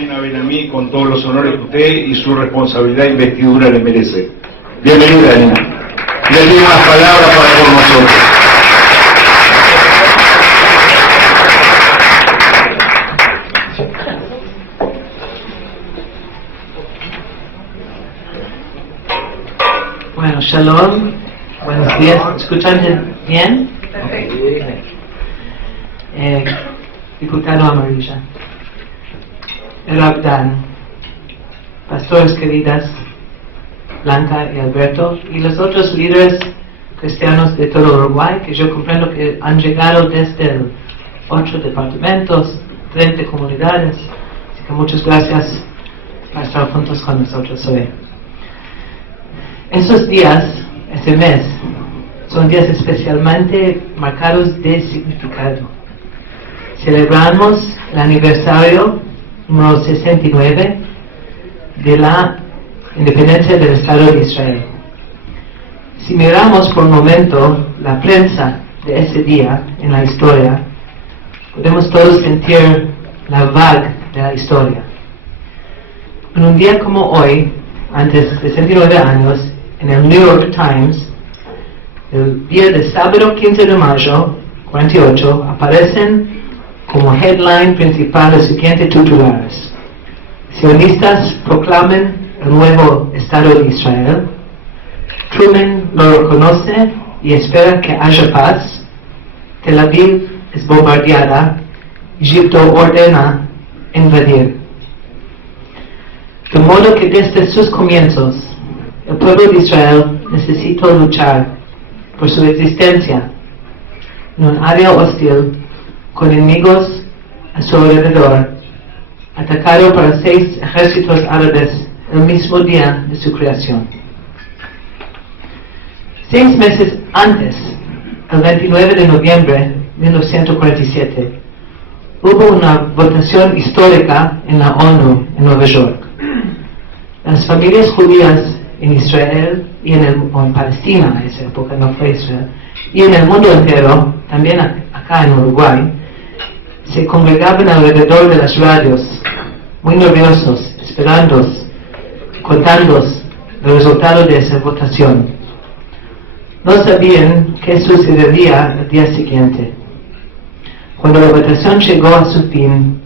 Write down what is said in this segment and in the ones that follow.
Nena Benamí, con todos los honores que usted y su responsabilidad e investidura le merece. Bienvenida, Nena. Le doy unas palabras para con nosotros. Bueno, shalom, buenos días. ¿Escuchan bien? Perfecto. Diputado Amarilla, Rabdan, pastores queridas, Blanca y Alberto, y los otros líderes cristianos de todo Uruguay, que yo comprendo que han llegado desde 8 departamentos, 30 comunidades, así que muchas gracias por estar juntos con nosotros hoy. Esos días, ese mes, son días especialmente marcados de significado. Celebramos el aniversario número 69 de la independencia del Estado de Israel. Si miramos por un momento la prensa de ese día en la historia, podemos todos sentir la vaga de la historia. En un día como hoy, antes de 69 años, en el New York Times, el día de sábado 15 de mayo 48, aparecen como headline principal los siguientes titulares: sionistas proclaman el nuevo Estado de Israel, Truman lo reconoce y espera que haya paz, Tel Aviv es bombardeada, Egipto ordena invadir. De modo que desde sus comienzos, el pueblo de Israel necesitó luchar por su existencia en un área hostil, con enemigos a su alrededor, atacado por 6 ejércitos árabes el mismo día de su creación. 6 meses antes, el 29 de noviembre de 1947, hubo una votación histórica en la ONU en Nueva York. Las familias judías en Israel y en Palestina, en esa época no fue Israel, y en el mundo entero, también acá en Uruguay, se congregaban alrededor de las radios, muy nerviosos, esperando, contando el resultado de esa votación. No sabían qué sucedería el día siguiente. Cuando la votación llegó a su fin,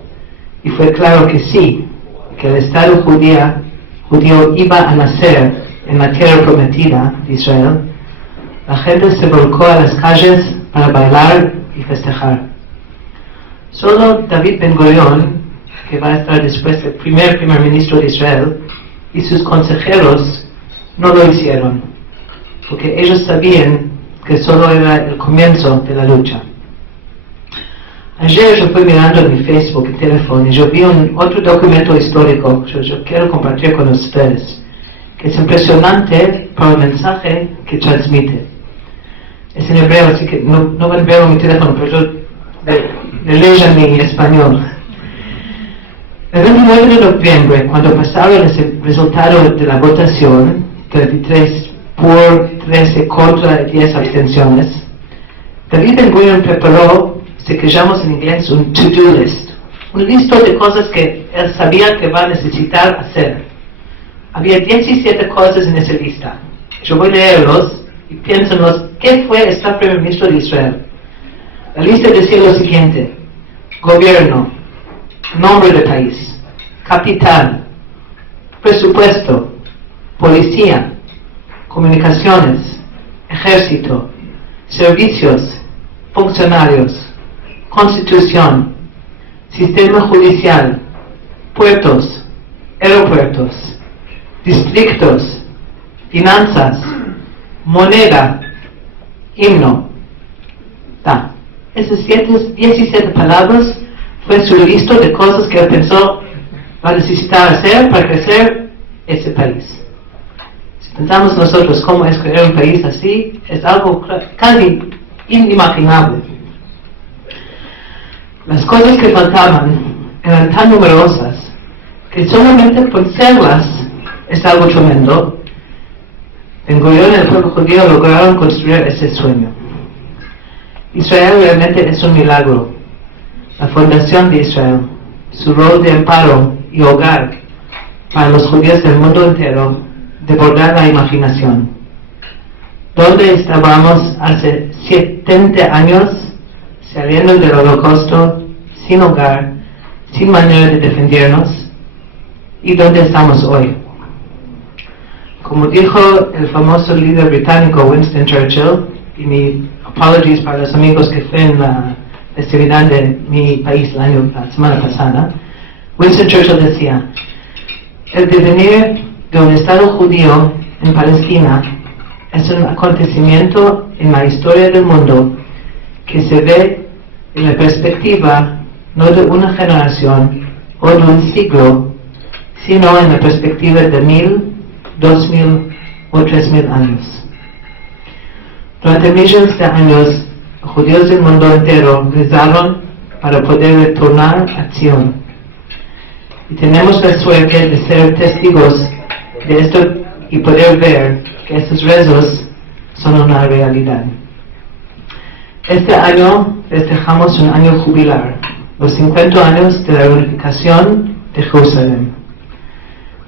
y fue claro que sí, que el Estado judío iba a nacer en la tierra prometida de Israel, la gente se volcó a las calles para bailar y festejar. Solo David Ben Gurion, que va a estar después el primer ministro de Israel, y sus consejeros no lo hicieron, porque ellos sabían que solo era el comienzo de la lucha. Ayer yo fui mirando en mi Facebook y teléfono y yo vi otro documento histórico que yo quiero compartir con ustedes, que es impresionante por el mensaje que transmite. Es en hebreo, así que no van a ver mi teléfono, pero yo le leo en mi español. El 29 de noviembre, cuando pasaron el resultado de la votación, 33 por, 13 contra y 10 abstenciones, David Ben Gurion preparó, se que llamamos en inglés un to-do list, un listo de cosas que él sabía que va a necesitar hacer. Había 17 cosas en esa lista. Yo voy a leerlos y piénsenlos, ¿qué fue estar primer ministro de Israel? La lista decía lo siguiente: gobierno, nombre del país, capital, presupuesto, policía, comunicaciones, ejército, servicios, funcionarios, constitución, sistema judicial, puertos, aeropuertos, distritos, finanzas, moneda, himno. Esas 17 palabras fue su lista de cosas que él pensó va a necesitar hacer para crecer ese país. Si pensamos nosotros cómo es crear un país así, es algo casi inimaginable. Las cosas que faltaban eran tan numerosas que solamente pensarlas es algo tremendo. Ben Gurion y el pueblo judío lograron construir ese sueño. Israel realmente es un milagro. La fundación de Israel, su rol de amparo y hogar para los judíos del mundo entero, desbordar la imaginación. ¿Dónde estábamos hace 70 años, saliendo del Holocausto, sin hogar, sin manera de defendernos? ¿Y dónde estamos hoy? Como dijo el famoso líder británico Winston Churchill, y mi apologies para los amigos que fue en la festividad de mi país la semana pasada, Winston Churchill decía: el devenir de un Estado judío en Palestina es un acontecimiento en la historia del mundo que se ve en la perspectiva no de una generación o de un siglo, sino en la perspectiva de 1000, 2000 o 3000 años. Durante millones de años, judíos del mundo entero rezaron para poder retornar a Sion. Y tenemos la suerte de ser testigos de esto y poder ver que estos rezos son una realidad. Este año festejamos un año jubilar, los 50 años de la reunificación de Jerusalén.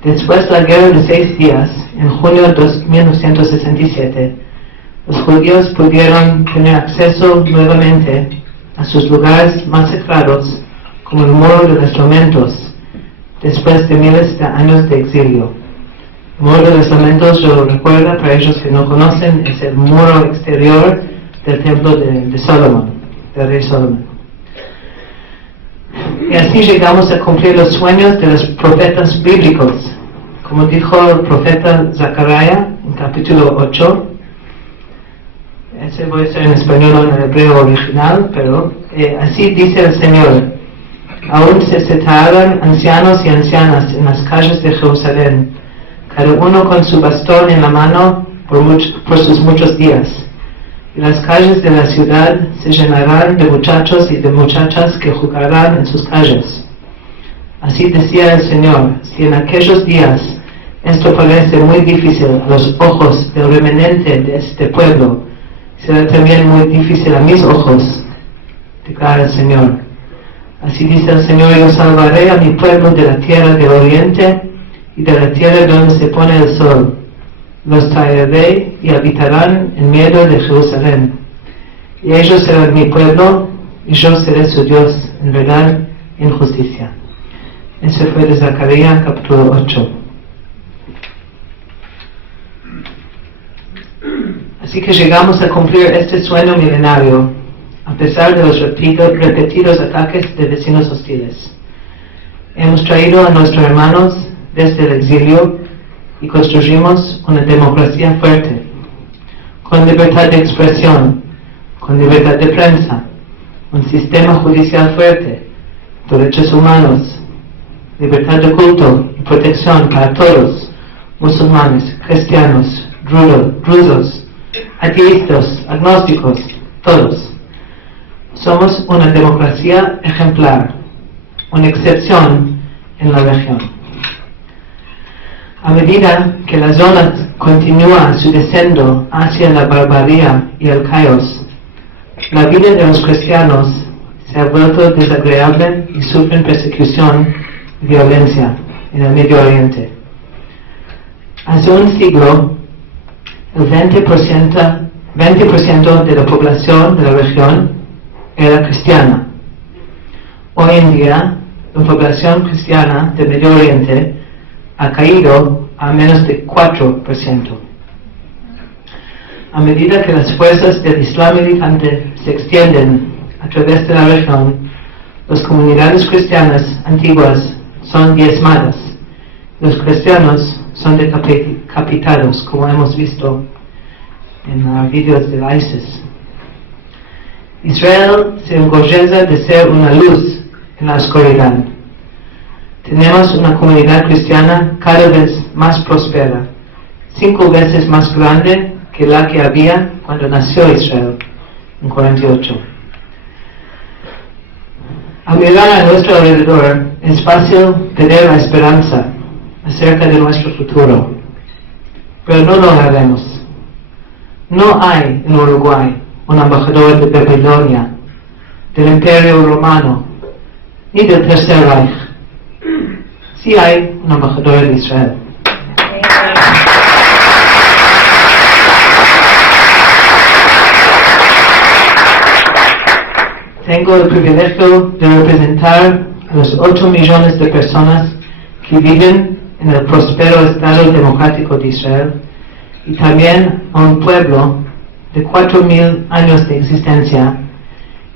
Después de la guerra de 6 días, en junio de 1967, los judíos pudieron tener acceso nuevamente a sus lugares más sagrados, como el Muro de los Lamentos, después de miles de años de exilio. El Muro de los Lamentos, yo lo recuerdo para ellos que no conocen, es el muro exterior del templo de Salomón, del rey Salomón. Y así llegamos a cumplir los sueños de los profetas bíblicos. Como dijo el profeta Zacarías en capítulo 8, ese voy a estar en español o en el hebreo original, pero así dice el Señor: aún se sentarán ancianos y ancianas en las calles de Jerusalén, cada uno con su bastón en la mano por sus muchos días. Y las calles de la ciudad se llenarán de muchachos y de muchachas que jugarán en sus calles. Así decía el Señor: si en aquellos días esto parece muy difícil a los ojos del remanente de este pueblo, será también muy difícil a mis ojos, declara el Señor. Así dice el Señor: yo salvaré a mi pueblo de la tierra del oriente y de la tierra donde se pone el sol. Los traeré y habitarán en medio de Jerusalén. Y ellos serán mi pueblo, y yo seré su Dios, en verdad y en justicia. Eso fue de Zacarías capítulo 8. Así que llegamos a cumplir este sueño milenario, a pesar de los repetidos ataques de vecinos hostiles. Hemos traído a nuestros hermanos desde el exilio y construimos una democracia fuerte, con libertad de expresión, con libertad de prensa, un sistema judicial fuerte, derechos humanos, libertad de culto y protección para todos, musulmanes, cristianos, drusos, ateístas, agnósticos, todos. Somos una democracia ejemplar, una excepción en la región. A medida que la zona continúa su descenso hacia la barbarie y el caos, la vida de los cristianos se ha vuelto desagradable y sufren persecución y violencia en el Medio Oriente. Hace un siglo, el 20% de la población de la región era cristiana. Hoy en día, la población cristiana del Medio Oriente ha caído a menos de 4%. A medida que las fuerzas del Islam militante se extienden a través de la región, las comunidades cristianas antiguas son diezmadas. Los cristianos son decapitados, como hemos visto en vídeos del ISIS. Israel se enorgullece de ser una luz en la oscuridad. Tenemos una comunidad cristiana cada vez más próspera, 5 veces más grande que la que había cuando nació Israel, en 48. Al mirar a nuestro alrededor, es fácil perder la esperanza acerca de nuestro futuro, pero no lo haremos. No hay en Uruguay un embajador de Babilonia, del Imperio Romano, ni del Tercer Reich. Sí hay un embajador de Israel. Tengo el privilegio de representar a los 8 millones de personas que viven en el próspero Estado Democrático de Israel y también a un pueblo de 4.000 años de existencia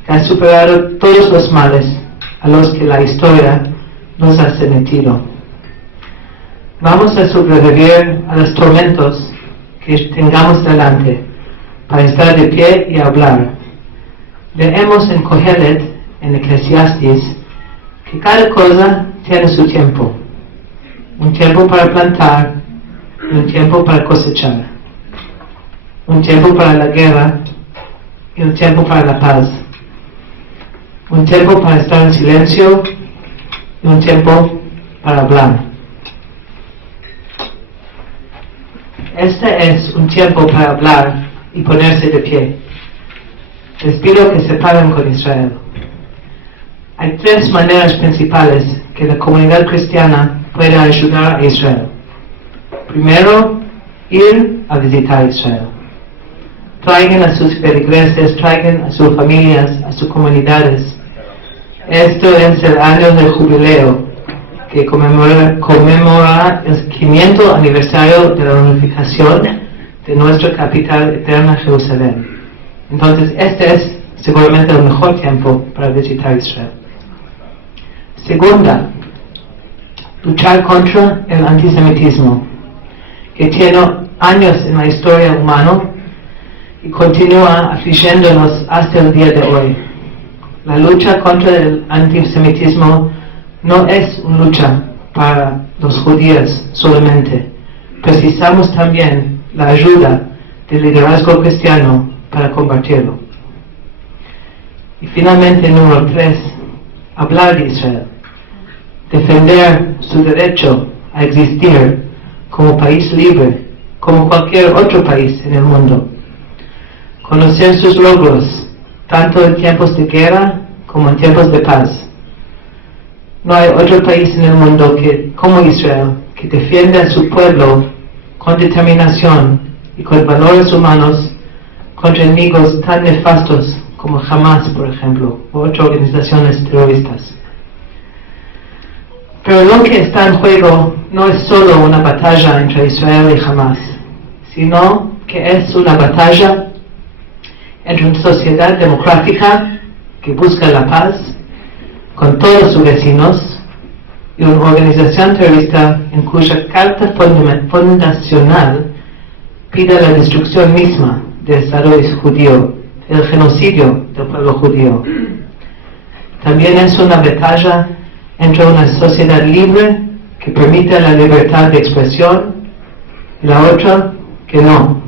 que ha superado todos los males a los que la historia nos ha sometido. Vamos a sobrevivir a los tormentos que tengamos delante para estar de pie y hablar. Leemos en Kohelet, en Eclesiastes, que cada cosa tiene su tiempo. Un tiempo para plantar y un tiempo para cosechar. Un tiempo para la guerra y un tiempo para la paz. Un tiempo para estar en silencio y un tiempo para hablar. Este es un tiempo para hablar y ponerse de pie. Les pido que se paren con Israel. Hay 3 maneras principales que la comunidad cristiana puede ayudar a Israel. Primero, ir a visitar Israel. Traigan a sus feligreses, traigan a sus familias, a sus comunidades. Esto es el año del jubileo, que conmemora el 500 aniversario de la unificación de nuestra capital eterna, Jerusalén. Entonces, este es seguramente el mejor tiempo para visitar Israel. Segunda, luchar contra el antisemitismo, que tiene años en la historia humana y continúa afligiéndonos hasta el día de hoy. La lucha contra el antisemitismo no es una lucha para los judíos solamente. Precisamos también la ayuda del liderazgo cristiano para combatirlo. Y finalmente, número 3, hablar de Israel. Defender su derecho a existir como país libre, como cualquier otro país en el mundo. Conocer sus logros, tanto en tiempos de guerra como en tiempos de paz. No hay otro país en el mundo como Israel que defienda a su pueblo con determinación y con valores humanos contra enemigos tan nefastos como Hamas, por ejemplo, u otras organizaciones terroristas. Pero lo que está en juego no es solo una batalla entre Israel y Hamas, sino que es una batalla entre una sociedad democrática que busca la paz con todos sus vecinos y una organización terrorista en cuya carta fundacional pide la destrucción misma del Estado judío, el genocidio del pueblo judío. También es una batalla entre una sociedad libre que permite la libertad de expresión y la otra que no.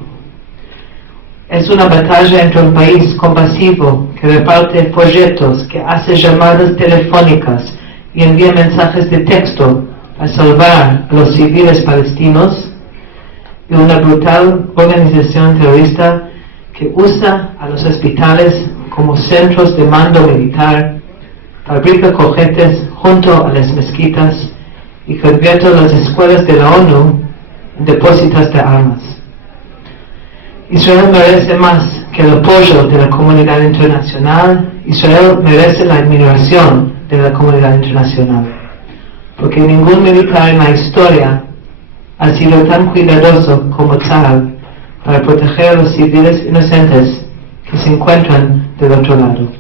Es una batalla entre un país compasivo que reparte folletos, que hace llamadas telefónicas y envía mensajes de texto para salvar a los civiles palestinos, y una brutal organización terrorista que usa a los hospitales como centros de mando militar, fabrica cohetes junto a las mezquitas y convierte las escuelas de la ONU en depósitos de armas. Israel merece más que el apoyo de la comunidad internacional. Israel merece la admiración de la comunidad internacional, porque ningún militar en la historia ha sido tan cuidadoso como Tzahal para proteger a los civiles inocentes que se encuentran del otro lado.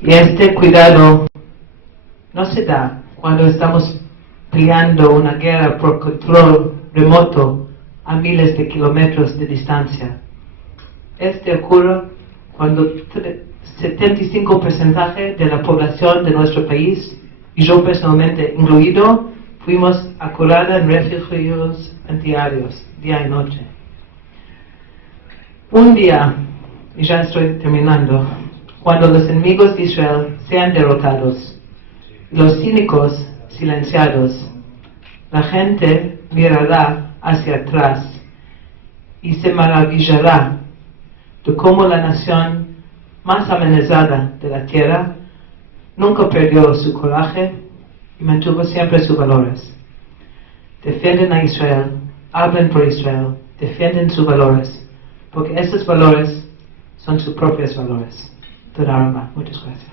Y este cuidado no se da cuando estamos peleando una guerra por control remoto a miles de kilómetros de distancia. Este ocurre cuando 75% de la población de nuestro país, y yo personalmente incluido, fuimos acolados en refugios diarios, día y noche. Un día, y ya estoy terminando, cuando los enemigos de Israel sean derrotados, los cínicos silenciados, la gente mirará hacia atrás y se maravillará de cómo la nación más amenazada de la tierra nunca perdió su coraje y mantuvo siempre sus valores. Defienden a Israel, hablan por Israel, defienden sus valores, porque esos valores son sus propios valores. Toda alma. Muchas gracias.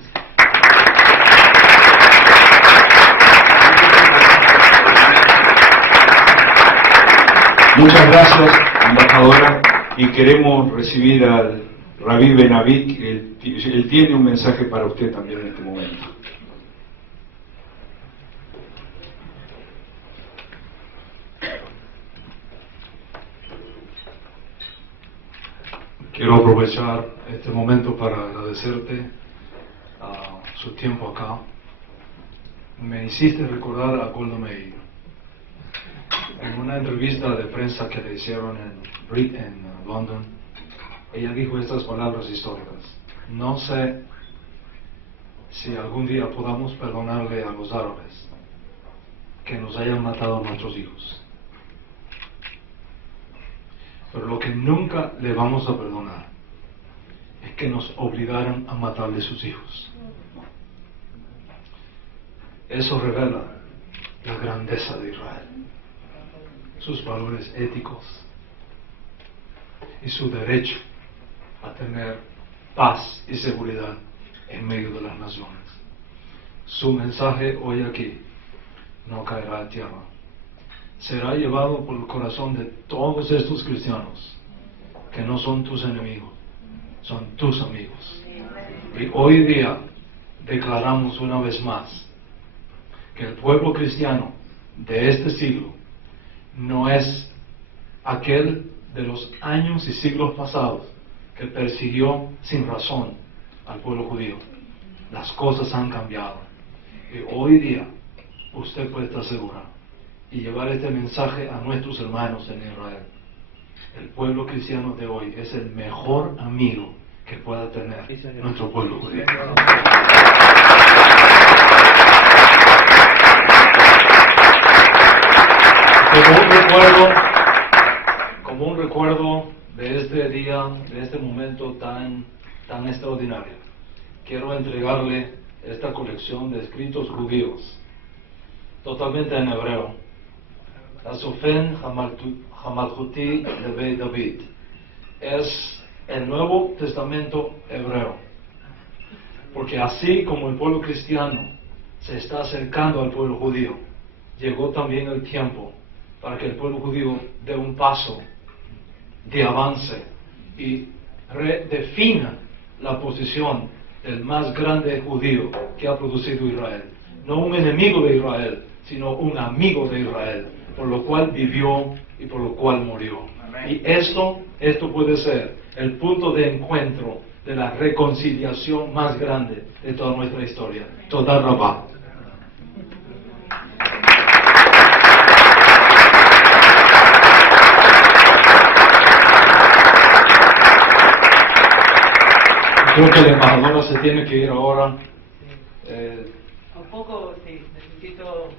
Muchas gracias, embajadora, y queremos recibir al Rabí Benavik. Él tiene un mensaje para usted también en este momento. Quiero aprovechar este momento para agradecerte su tiempo acá. Me hiciste recordar a Golda Meir. En una entrevista de prensa que le hicieron en London, ella dijo estas palabras históricas: no sé si algún día podamos perdonarle a los árabes que nos hayan matado a nuestros hijos, pero lo que nunca le vamos a perdonar es que nos obligaran a matarle sus hijos. Eso revela la grandeza de Israel, sus valores éticos y su derecho a tener paz y seguridad en medio de las naciones. Su mensaje hoy aquí no caerá a tierra. Será llevado por el corazón de todos estos cristianos que no son tus enemigos, son tus amigos. Y hoy día declaramos una vez más que el pueblo cristiano de este siglo no es aquel de los años y siglos pasados que persiguió sin razón al pueblo judío. Las cosas han cambiado y hoy día usted puede estar segura y llevar este mensaje a nuestros hermanos en Israel. El pueblo cristiano de hoy es el mejor amigo que pueda tener nuestro pueblo judío. Como un recuerdo de este día, de este momento tan extraordinario, quiero entregarle esta colección de escritos judíos, totalmente en hebreo. Asofen Hamalchuti de Beit David. Es el Nuevo Testamento hebreo. Porque así como el pueblo cristiano se está acercando al pueblo judío, llegó también el tiempo para que el pueblo judío dé un paso de avance y redefina la posición del más grande judío que ha producido Israel. No un enemigo de Israel, sino un amigo de Israel, por lo cual vivió y por lo cual murió. Y esto puede ser el punto de encuentro de la reconciliación más grande de toda nuestra historia. Toda Rabá. Creo que la embajadora se tiene que ir ahora. Un poco, sí, necesito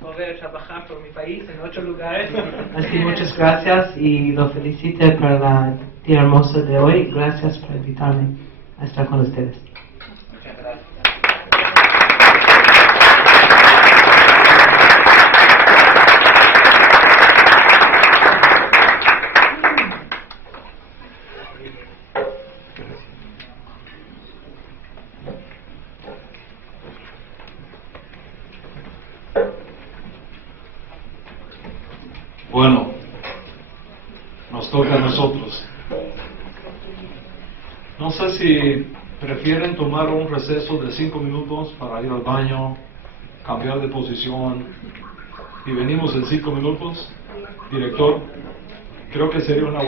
volver a trabajar por mi país en otros lugares. Así, muchas gracias y lo felicito por el día hermoso de hoy. Gracias por invitarme a estar con ustedes. Muchas gracias. Bueno, nos toca a nosotros. No sé si prefieren tomar un receso de 5 minutos para ir al baño, cambiar de posición y venimos en 5 minutos. Director, creo que sería una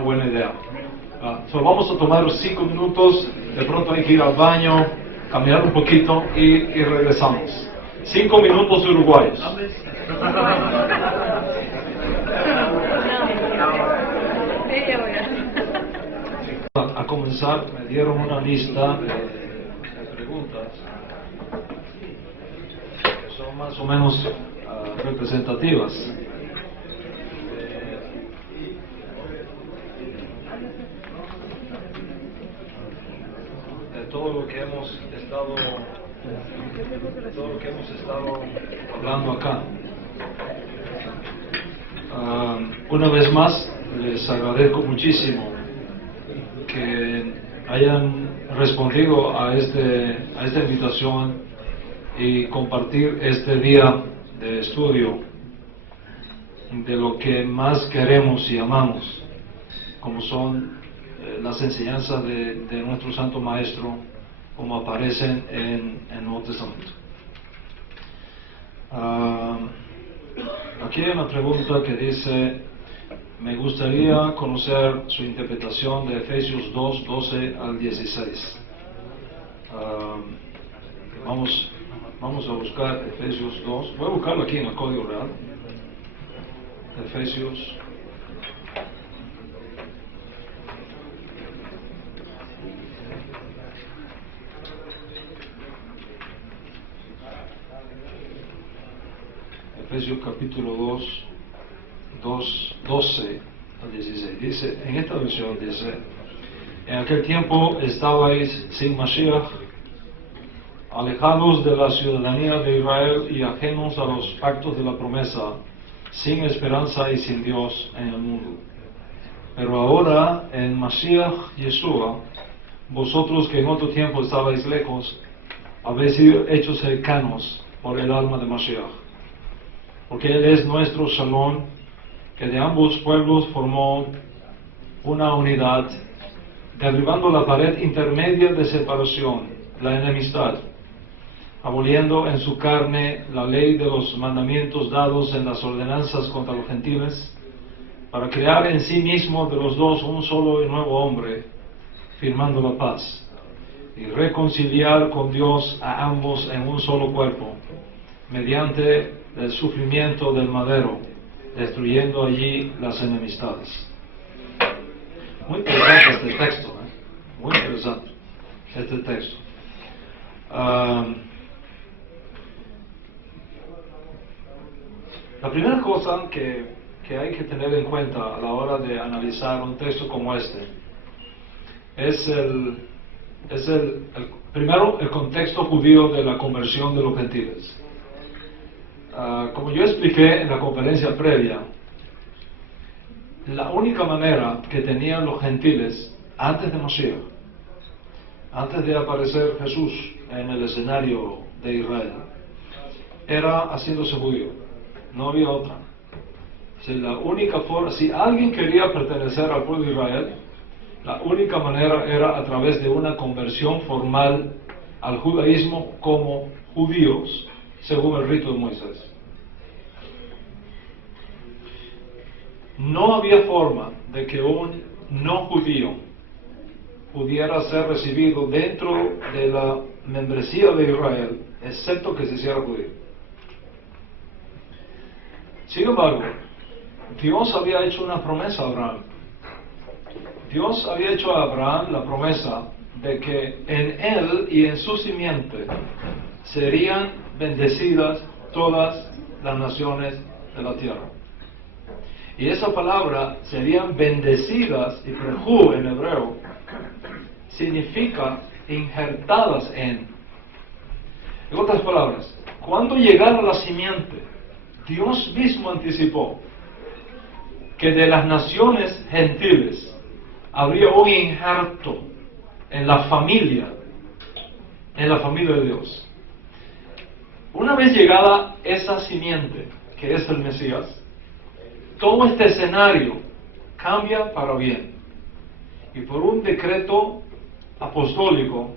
buena idea. Solo vamos a tomar 5 minutos, de pronto hay que ir al baño, caminar un poquito y regresamos. 5 minutos uruguayos. A comenzar, me dieron una lista de preguntas que son más o menos representativas de todo lo que hemos estado hablando acá. Una vez más, les agradezco muchísimo que hayan respondido a esta invitación y compartir este día de estudio de lo que más queremos y amamos, como son las enseñanzas de nuestro Santo Maestro, como aparecen en el Nuevo Testamento. Aquí hay una pregunta que dice: me gustaría conocer su interpretación de Efesios 2, 12 al 16. Vamos a buscar Efesios 2. Voy a buscarlo aquí en el Código Real. Efesios. Efesios capítulo 2, 12 al 16. Dice, en esta versión dice: en aquel tiempo estabais sin Mashiach, alejados de la ciudadanía de Israel y ajenos a los pactos de la promesa, sin esperanza y sin Dios en el mundo. Pero ahora, en Mashiach Yeshua, vosotros que en otro tiempo estabais lejos, habéis sido hechos cercanos por el alma de Mashiach. Porque Él es nuestro Shalom, que de ambos pueblos formó una unidad, derribando la pared intermedia de separación, la enemistad, aboliendo en su carne la ley de los mandamientos dados en las ordenanzas contra los gentiles, para crear en sí mismo de los dos un solo y nuevo hombre, firmando la paz, y reconciliar con Dios a ambos en un solo cuerpo, mediante el sufrimiento del madero, destruyendo allí las enemistades. Muy interesante este texto, muy interesante este texto. La primera cosa que hay que tener en cuenta a la hora de analizar un texto como este es primero el contexto judío de la conversión de los gentiles. Como yo expliqué en la conferencia previa, la única manera que tenían los gentiles antes de Mashiach, antes de aparecer Jesús en el escenario de Israel, era haciéndose judío. No había otra. La única forma, si alguien quería pertenecer al pueblo de Israel, la única manera era a través de una conversión formal al judaísmo como judíos, según el rito de Moisés. No había forma de que un no judío pudiera ser recibido dentro de la membresía de Israel, excepto que se hiciera judío. Sin embargo, Dios había hecho una promesa a Abraham. Dios había hecho a Abraham la promesa de que en él y en su simiente serían bendecidas todas las naciones de la tierra. Y esa palabra, serían bendecidas, y prejú en hebreo, significa injertadas en. En otras palabras, cuando llegara la simiente, Dios mismo anticipó que de las naciones gentiles habría un injerto en la familia de Dios. Una vez llegada esa simiente, que es el Mesías, todo este escenario cambia para bien. Y por un decreto apostólico,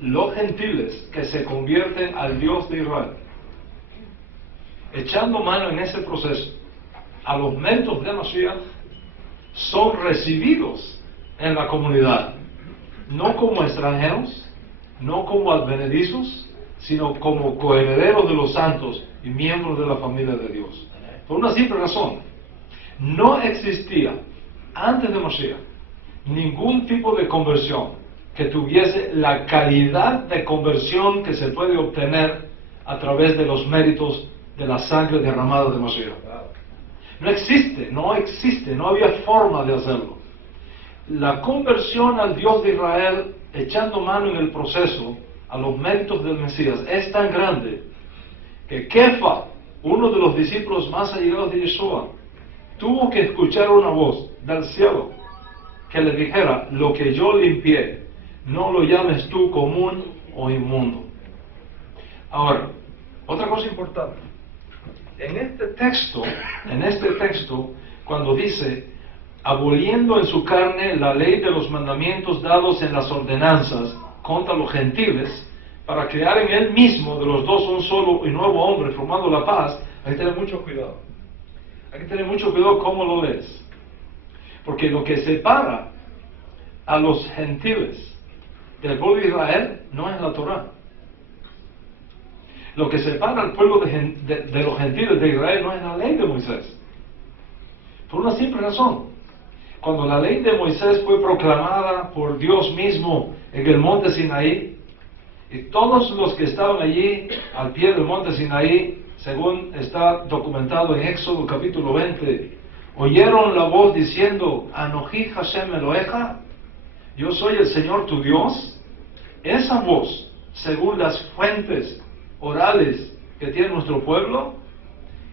los gentiles que se convierten al Dios de Israel, echando mano en ese proceso a los méritos de Mashiach, son recibidos en la comunidad, no como extranjeros, no como advenedizos, sino como coherederos de los santos y miembros de la familia de Dios. Por una simple razón: no existía antes de Mashiach ningún tipo de conversión que tuviese la calidad de conversión que se puede obtener a través de los méritos de la sangre derramada de Mashiach. No existe, no había forma de hacerlo. La conversión al Dios de Israel, echando mano en el proceso a los méritos del Mesías, es tan grande que Kefa, uno de los discípulos más allegados de Yeshua, tuvo que escuchar una voz del cielo que le dijera: lo que yo limpié, no lo llames tú común o inmundo. Ahora, otra cosa importante. En este texto, cuando dice, aboliendo en su carne la ley de los mandamientos dados en las ordenanzas contra los gentiles, para crear en él mismo de los dos un solo y nuevo hombre, formando la paz, hay que tener mucho cuidado. Hay que tener mucho cuidado cómo lo lees. Porque lo que separa a los gentiles del pueblo de Israel no es la Torah. Lo que separa al pueblo de los gentiles de Israel no es la ley de Moisés. Por una simple razón. Cuando la ley de Moisés fue proclamada por Dios mismo en el monte Sinaí, y todos los que estaban allí al pie del monte Sinaí, según está documentado en Éxodo capítulo 20, oyeron la voz diciendo: Anoji Hashem Eloheja, yo soy el Señor tu Dios. Esa voz, según las fuentes orales que tiene nuestro pueblo,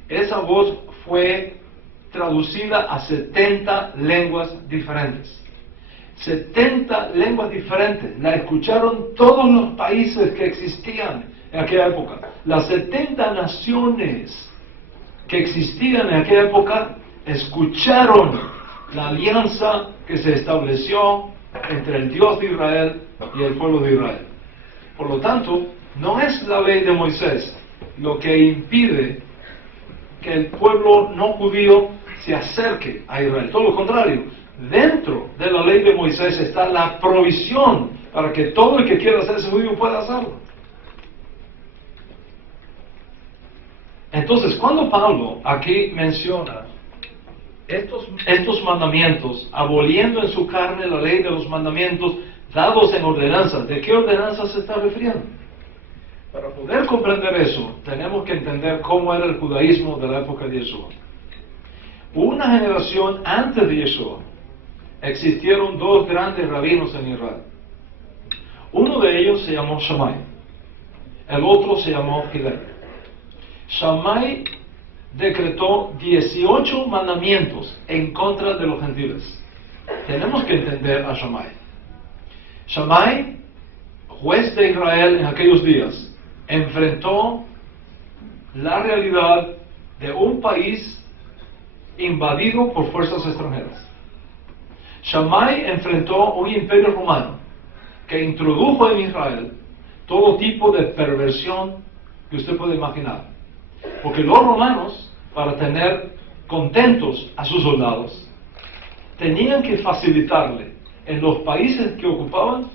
esa voz fue traducida a 70 lenguas diferentes. 70 lenguas diferentes. La escucharon todos los países que existían en aquella época. Las 70 naciones que existían en aquella época escucharon la alianza que se estableció entre el Dios de Israel y el pueblo de Israel. Por lo tanto, no es la ley de Moisés lo que impide que el pueblo no judío se acerque a Israel. Todo lo contrario, dentro de la ley de Moisés está la provisión para que todo el que quiera hacerse judío pueda hacerlo. Entonces, cuando Pablo aquí menciona estos mandamientos, aboliendo en su carne la ley de los mandamientos dados en ordenanzas, ¿de qué ordenanzas se está refiriendo? Para poder comprender eso, tenemos que entender cómo era el judaísmo de la época de Yeshua. Una generación antes de Yeshua, existieron dos grandes rabinos en Israel. Uno de ellos se llamó Shammai, el otro se llamó Hillel. Shammai decretó 18 mandamientos en contra de los gentiles. Tenemos que entender a Shammai. Shammai, juez de Israel en aquellos días, enfrentó la realidad de un país invadido por fuerzas extranjeras. Shammai enfrentó un imperio romano que introdujo en Israel todo tipo de perversión que usted puede imaginar. Porque los romanos, para tener contentos a sus soldados, tenían que facilitarle en los países que ocupaban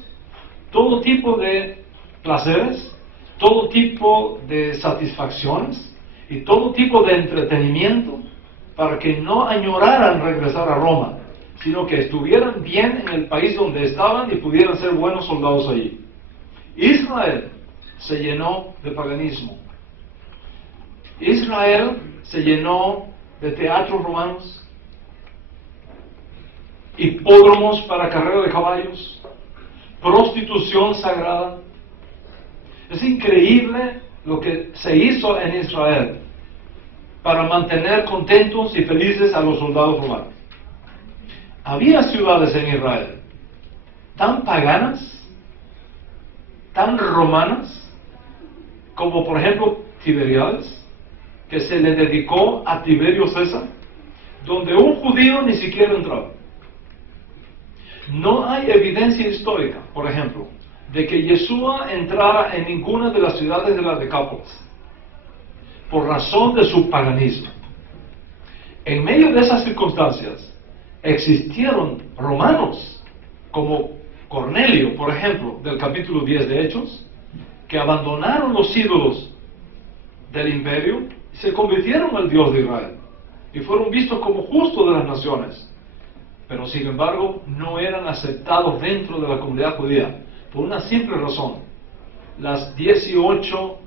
todo tipo de placeres, todo tipo de satisfacciones y todo tipo de entretenimiento para que no añoraran regresar a Roma, sino que estuvieran bien en el país donde estaban y pudieran ser buenos soldados allí. Israel se llenó de paganismo. Israel se llenó de teatros romanos, hipódromos para carrera de caballos, prostitución sagrada. Es increíble lo que se hizo en Israel para mantener contentos y felices a los soldados romanos. Había ciudades en Israel tan paganas, tan romanas, como por ejemplo Tiberíades, que se le dedicó a Tiberio César, donde un judío ni siquiera entraba. No hay evidencia histórica, por ejemplo, de que Yeshua entrara en ninguna de las ciudades de la Decápolis, por razón de su paganismo. En medio de esas circunstancias, existieron romanos, como Cornelio, por ejemplo, del capítulo 10 de Hechos, que abandonaron los ídolos del imperio y se convirtieron al Dios de Israel, y fueron vistos como justos de las naciones, pero sin embargo no eran aceptados dentro de la comunidad judía, por una simple razón: las 18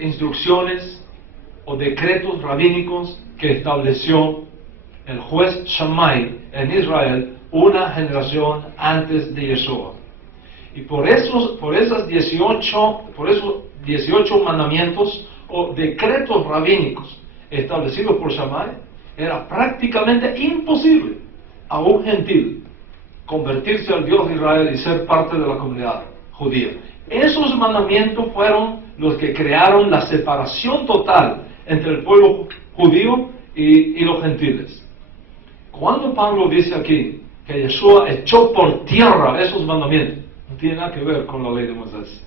instrucciones o decretos rabínicos que estableció el juez Shammai en Israel una generación antes de Yeshua. Y por esos 18 mandamientos o decretos rabínicos establecidos por Shammai, era prácticamente imposible a un gentil convertirse al Dios de Israel y ser parte de la comunidad judía. Esos mandamientos fueron los que crearon la separación total entre el pueblo judío y los gentiles. Cuando Pablo dice aquí que Yeshua echó por tierra esos mandamientos, no tiene nada que ver con la ley de Moisés.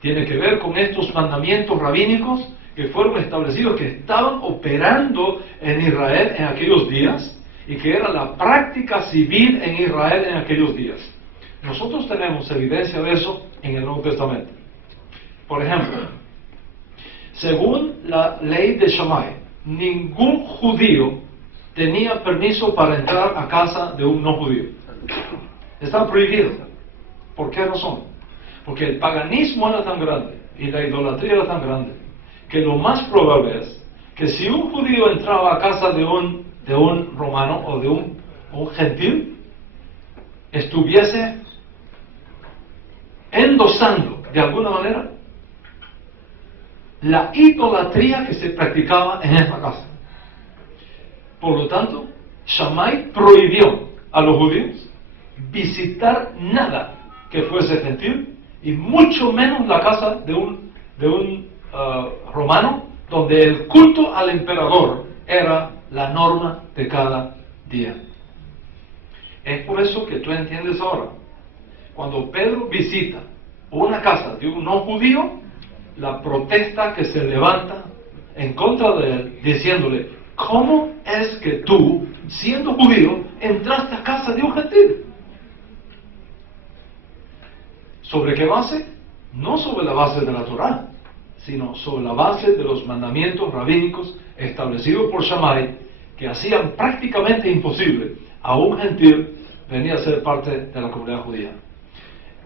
Tiene que ver con estos mandamientos rabínicos que fueron establecidos, que estaban operando en Israel en aquellos días y que era la práctica civil en Israel en aquellos días. Nosotros tenemos evidencia de eso en el Nuevo Testamento. Por ejemplo, según la ley de Shammai, ningún judío tenía permiso para entrar a casa de un no judío. Está prohibido. ¿Por qué razón? Porque el paganismo era tan grande y la idolatría era tan grande que lo más probable es que si un judío entraba a casa de un romano o de un gentil, estuviese endosando de alguna manera la idolatría que se practicaba en esa casa. Por lo tanto, Shammai prohibió a los judíos visitar nada que fuese gentil, y mucho menos la casa de un romano, donde el culto al emperador era la norma de cada día. Es por eso que tú entiendes ahora, cuando Pedro visita una casa de un no judío, la protesta que se levanta en contra de él, diciéndole: ¿cómo es que tú, siendo judío, entraste a casa de un gentil? ¿Sobre qué base? No sobre la base de la Torá, sino sobre la base de los mandamientos rabínicos establecidos por Shammai, que hacían prácticamente imposible a un gentil venir a ser parte de la comunidad judía.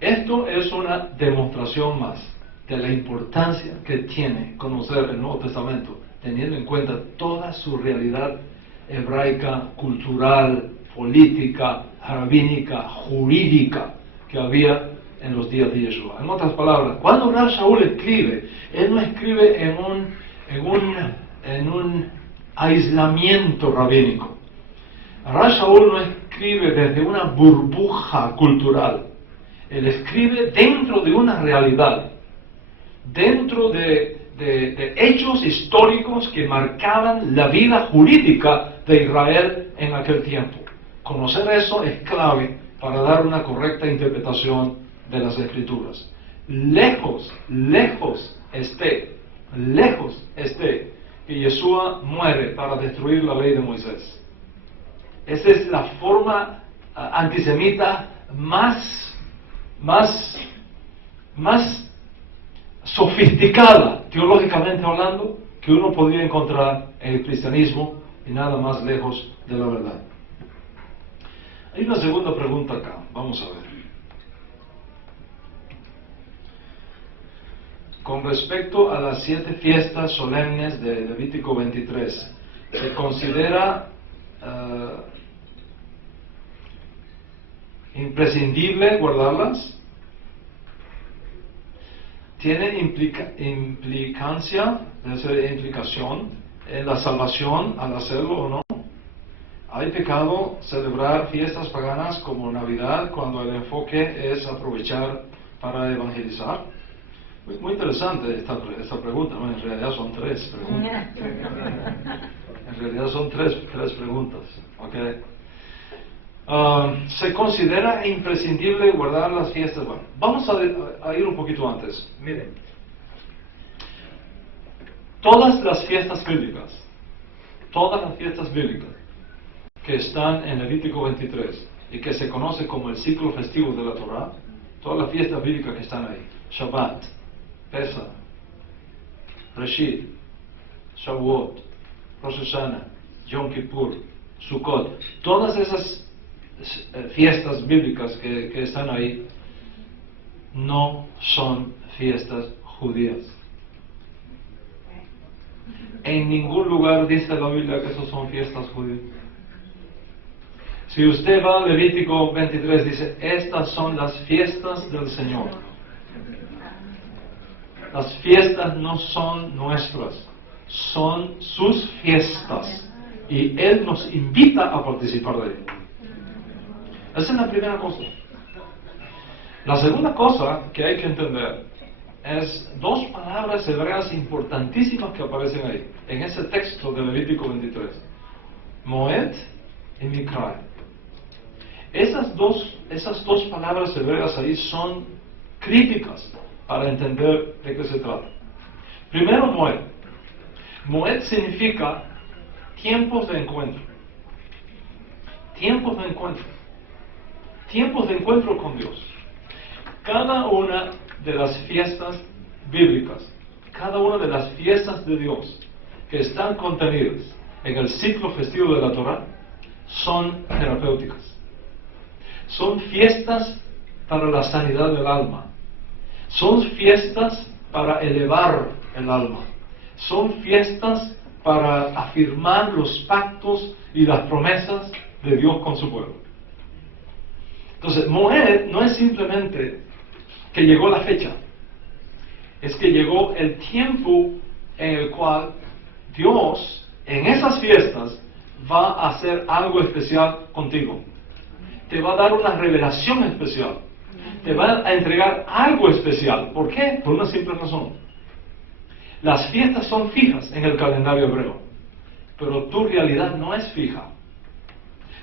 Esto es una demostración más de la importancia que tiene conocer el Nuevo Testamento, teniendo en cuenta toda su realidad hebraica, cultural, política, rabínica, jurídica que había en los días de Yeshua. En otras palabras, cuando Rav Shaul escribe, él no escribe en un aislamiento rabínico. Rav Shaul no escribe desde una burbuja cultural. Él escribe dentro de una realidad, dentro de de hechos históricos que marcaban la vida jurídica de Israel en aquel tiempo. Conocer eso es clave para dar una correcta interpretación de las Escrituras. Lejos esté que Yeshua muere para destruir la ley de Moisés. Esa es la forma antisemita más sofisticada, teológicamente hablando, que uno podría encontrar en el cristianismo, y nada más lejos de la verdad. Hay una segunda pregunta acá, vamos a ver. Con respecto a las 7 fiestas solemnes de Levítico 23, ¿se considera imprescindible guardarlas? ¿Tiene implicación en la salvación al hacerlo o no? ¿Hay pecado celebrar fiestas paganas como Navidad cuando el enfoque es aprovechar para evangelizar? Muy interesante esta pregunta, ¿no? En realidad son 3 preguntas. En realidad son tres preguntas. ¿Okay? ¿Se considera imprescindible guardar las fiestas? Bueno, vamos a ir un poquito antes. Miren, todas las fiestas bíblicas que están en Levítico 23 y que se conoce como el ciclo festivo de la Torah, todas las fiestas bíblicas que están ahí, Shabbat, Pesach, Reshit, Shavuot, Rosh Hashanah, Yom Kippur, Sukkot, todas esas fiestas bíblicas que están ahí no son fiestas judías. En ningún lugar dice la Biblia que esos son fiestas judías. Si usted va a Levítico 23, dice, estas son las fiestas del Señor. Las fiestas no son nuestras, son sus fiestas. Y Él nos invita a participar de ellas. Esa es la primera cosa. La segunda cosa que hay que entender es 2 palabras hebreas importantísimas que aparecen ahí, en ese texto de Levítico 23. Moed y Mikra. Esas dos palabras hebreas ahí son críticas para entender de qué se trata. Primero, Moed. Moed significa tiempos de encuentro. Tiempos de encuentro. Tiempos de encuentro con Dios. Cada una de las fiestas bíblicas, cada una de las fiestas de Dios que están contenidas en el ciclo festivo de la Torah son terapéuticas. Son fiestas para la sanidad del alma. Son fiestas para elevar el alma. Son fiestas para afirmar los pactos y las promesas de Dios con su pueblo. Entonces, Moed no es simplemente que llegó la fecha, es que llegó el tiempo en el cual Dios, en esas fiestas, va a hacer algo especial contigo. Te va a dar una revelación especial. Te va a entregar algo especial. ¿Por qué? Por una simple razón. Las fiestas son fijas en el calendario hebreo, pero tu realidad no es fija.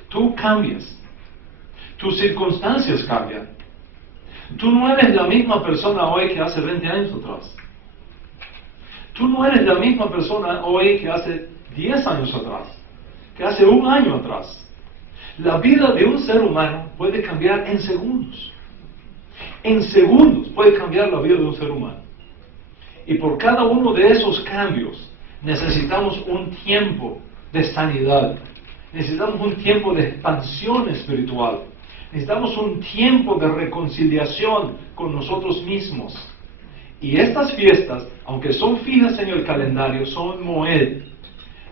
Tú cambias. Tus circunstancias cambian. Tú no eres la misma persona hoy que hace 20 años atrás. Tú no eres la misma persona hoy que hace 10 años atrás, que hace 1 año atrás. La vida de un ser humano puede cambiar en segundos. En segundos puede cambiar la vida de un ser humano. Y por cada uno de esos cambios necesitamos un tiempo de sanidad. Necesitamos un tiempo de expansión espiritual. Necesitamos un tiempo de reconciliación con nosotros mismos. Y estas fiestas, aunque son fijas en el calendario, son Moed.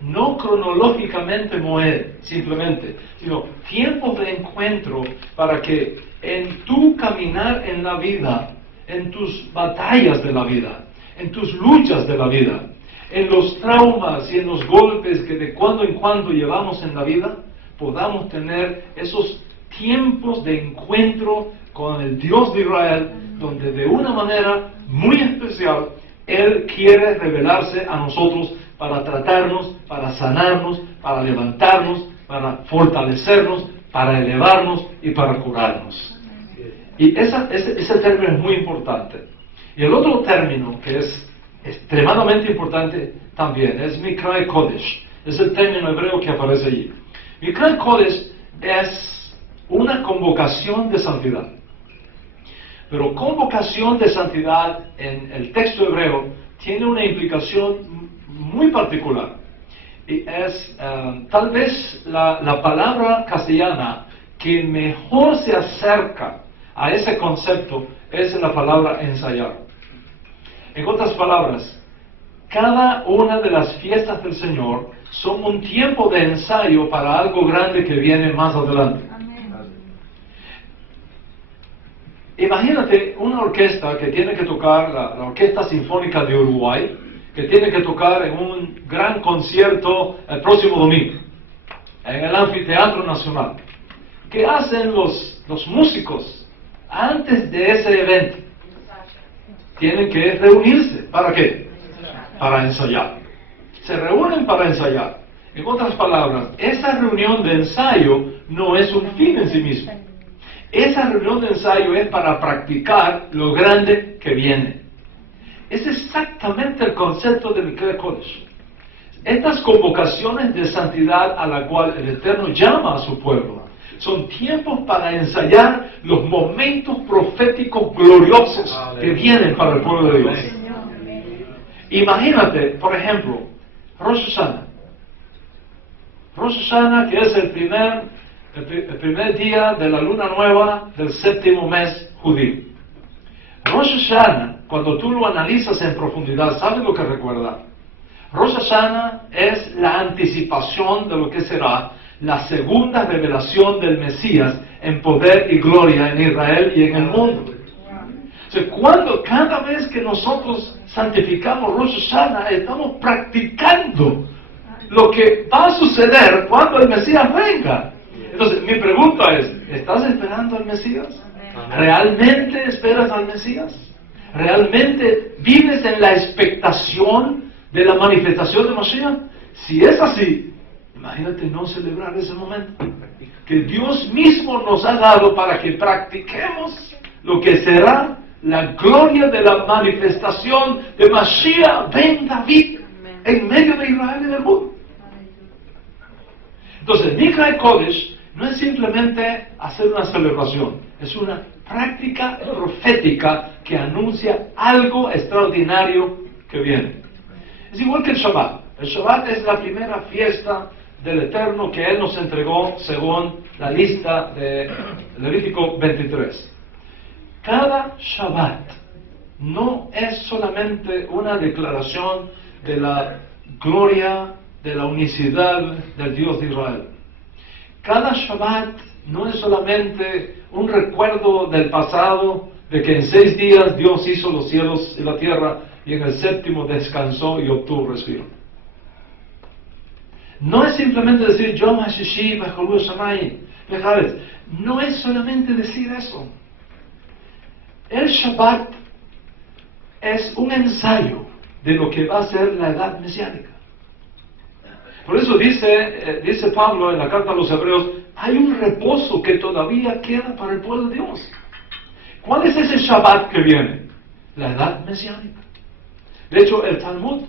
No cronológicamente Moed, simplemente, sino tiempos de encuentro para que en tu caminar en la vida, en tus batallas de la vida, en tus luchas de la vida, en los traumas y en los golpes que de cuando en cuando llevamos en la vida, podamos tener esos tiempos de encuentro con el Dios de Israel, donde de una manera muy especial Él quiere revelarse a nosotros para tratarnos, para sanarnos, para levantarnos, para fortalecernos, para elevarnos y para curarnos. Y ese término es muy importante. Y el otro término que es extremadamente importante también es Mikra Kodesh. Es el término hebreo que aparece allí. Mikra Kodesh es una convocación de santidad. Pero convocación de santidad en el texto hebreo tiene una implicación muy particular. Y es tal vez la palabra castellana que mejor se acerca a ese concepto es la palabra ensayar. En otras palabras, cada una de las fiestas del Señor son un tiempo de ensayo para algo grande que viene más adelante. Imagínate una orquesta que tiene que tocar, la Orquesta Sinfónica de Uruguay, que tiene que tocar en un gran concierto el próximo domingo, en el Anfiteatro Nacional. ¿Qué hacen los músicos antes de ese evento? Tienen que reunirse. ¿Para qué? Para ensayar. Se reúnen para ensayar. En otras palabras, esa reunión de ensayo no es un fin en sí mismo. Esa reunión de ensayo es para practicar lo grande que viene. Es exactamente el concepto de Mikra Kodesh. Estas convocaciones de santidad a la cual el Eterno llama a su pueblo son tiempos para ensayar los momentos proféticos gloriosos que vienen para el pueblo de Dios. Imagínate, por ejemplo, Rosh Hashanah. Rosh Hashanah, que es el primer día de la luna nueva del séptimo mes judío. Rosh Hashanah, cuando tú lo analizas en profundidad, ¿sabes lo que recuerda? Rosh Hashanah es la anticipación de lo que será la segunda revelación del Mesías en poder y gloria en Israel y en el mundo. O sea, cada vez que nosotros santificamos Rosh Hashanah, estamos practicando lo que va a suceder cuando el Mesías venga. Entonces, mi pregunta es, ¿estás esperando al Mesías? ¿Realmente esperas al Mesías? ¿Realmente vives en la expectación de la manifestación de Mashiach? Si es así, imagínate no celebrar ese momento que Dios mismo nos ha dado para que practiquemos lo que será la gloria de la manifestación de Mashiach ben David en medio de Israel y del mundo. Entonces, Mikra Kodesh no es simplemente hacer una celebración, es una práctica profética que anuncia algo extraordinario que viene. Es igual que el Shabbat. El Shabbat es la primera fiesta del Eterno que Él nos entregó según la lista de Levítico 23. Cada Shabbat no es solamente una declaración de la gloria, de la unicidad del Dios de Israel. Cada Shabbat no es solamente un recuerdo del pasado, de que en 6 días Dios hizo los cielos y la tierra y en el séptimo descansó y obtuvo respiro. No es simplemente decir Yom HaShishi Becholu Shamayim. No es solamente decir eso. El Shabbat es un ensayo de lo que va a ser la edad mesiánica. Por eso dice Pablo en la carta a los Hebreos, hay un reposo que todavía queda para el pueblo de Dios. ¿Cuál es ese Shabbat que viene? La edad mesiánica. De hecho, el Talmud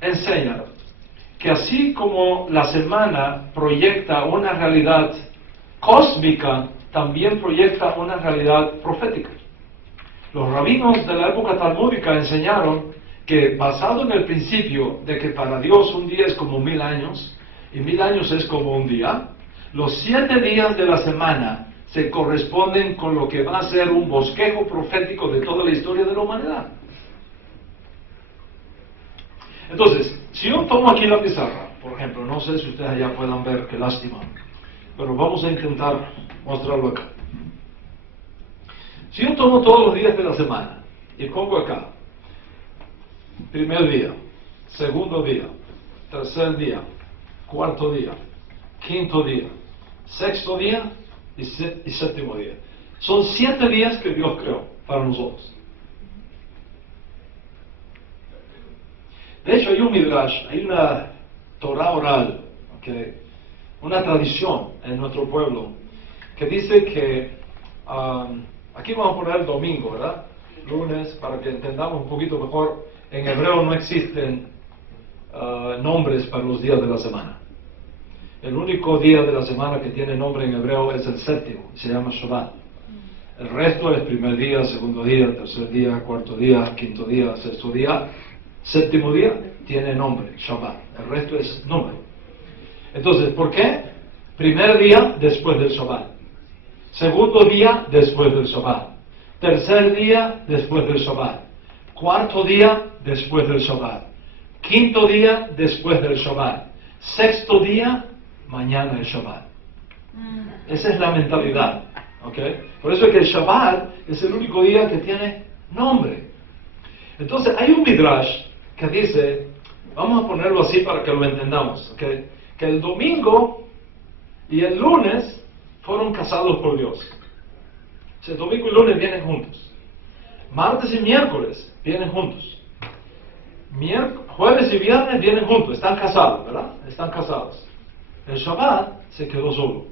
enseña que así como la semana proyecta una realidad cósmica, también proyecta una realidad profética. Los rabinos de la época talmúdica enseñaron que, basado en el principio de que para Dios un día es como 1000 años, y 1000 años es como un día, los 7 días de la semana se corresponden con lo que va a ser un bosquejo profético de toda la historia de la humanidad. Entonces, si yo tomo aquí la pizarra, por ejemplo, no sé si ustedes allá puedan ver, qué lástima, pero vamos a intentar mostrarlo acá. Si yo tomo todos los días de la semana y pongo acá, primer día, segundo día, tercer día, cuarto día, quinto día, sexto día y séptimo día. Son 7 días que Dios creó para nosotros. De hecho, hay un midrash, hay una Torah oral, ¿okay? Una tradición en nuestro pueblo, que dice que, aquí vamos a poner el domingo, ¿verdad? Lunes, para que entendamos un poquito mejor, en hebreo no existen nombres para los días de la semana. El único día de la semana que tiene nombre en hebreo es el séptimo, se llama Shabbat. El resto es primer día, segundo día, tercer día, cuarto día, quinto día, sexto día. Séptimo día tiene nombre, Shabbat. El resto es nombre. Entonces, ¿por qué? Primer día después del Shabbat. Segundo día después del Shabbat. Tercer día después del Shabbat. Cuarto día después del Shabbat. Quinto día después del Shabbat. Sexto día, mañana el Shabbat. Esa es la mentalidad. ¿Okay? Por eso es que el Shabbat es el único día que tiene nombre. Entonces hay un midrash que dice, vamos a ponerlo así para que lo entendamos, ¿okay? Que el domingo y el lunes fueron casados por Dios. O sea, el domingo y lunes vienen juntos. Martes y miércoles vienen juntos. Jueves y viernes vienen juntos, están casados, ¿verdad? Están casados. El Shabbat se quedó solo.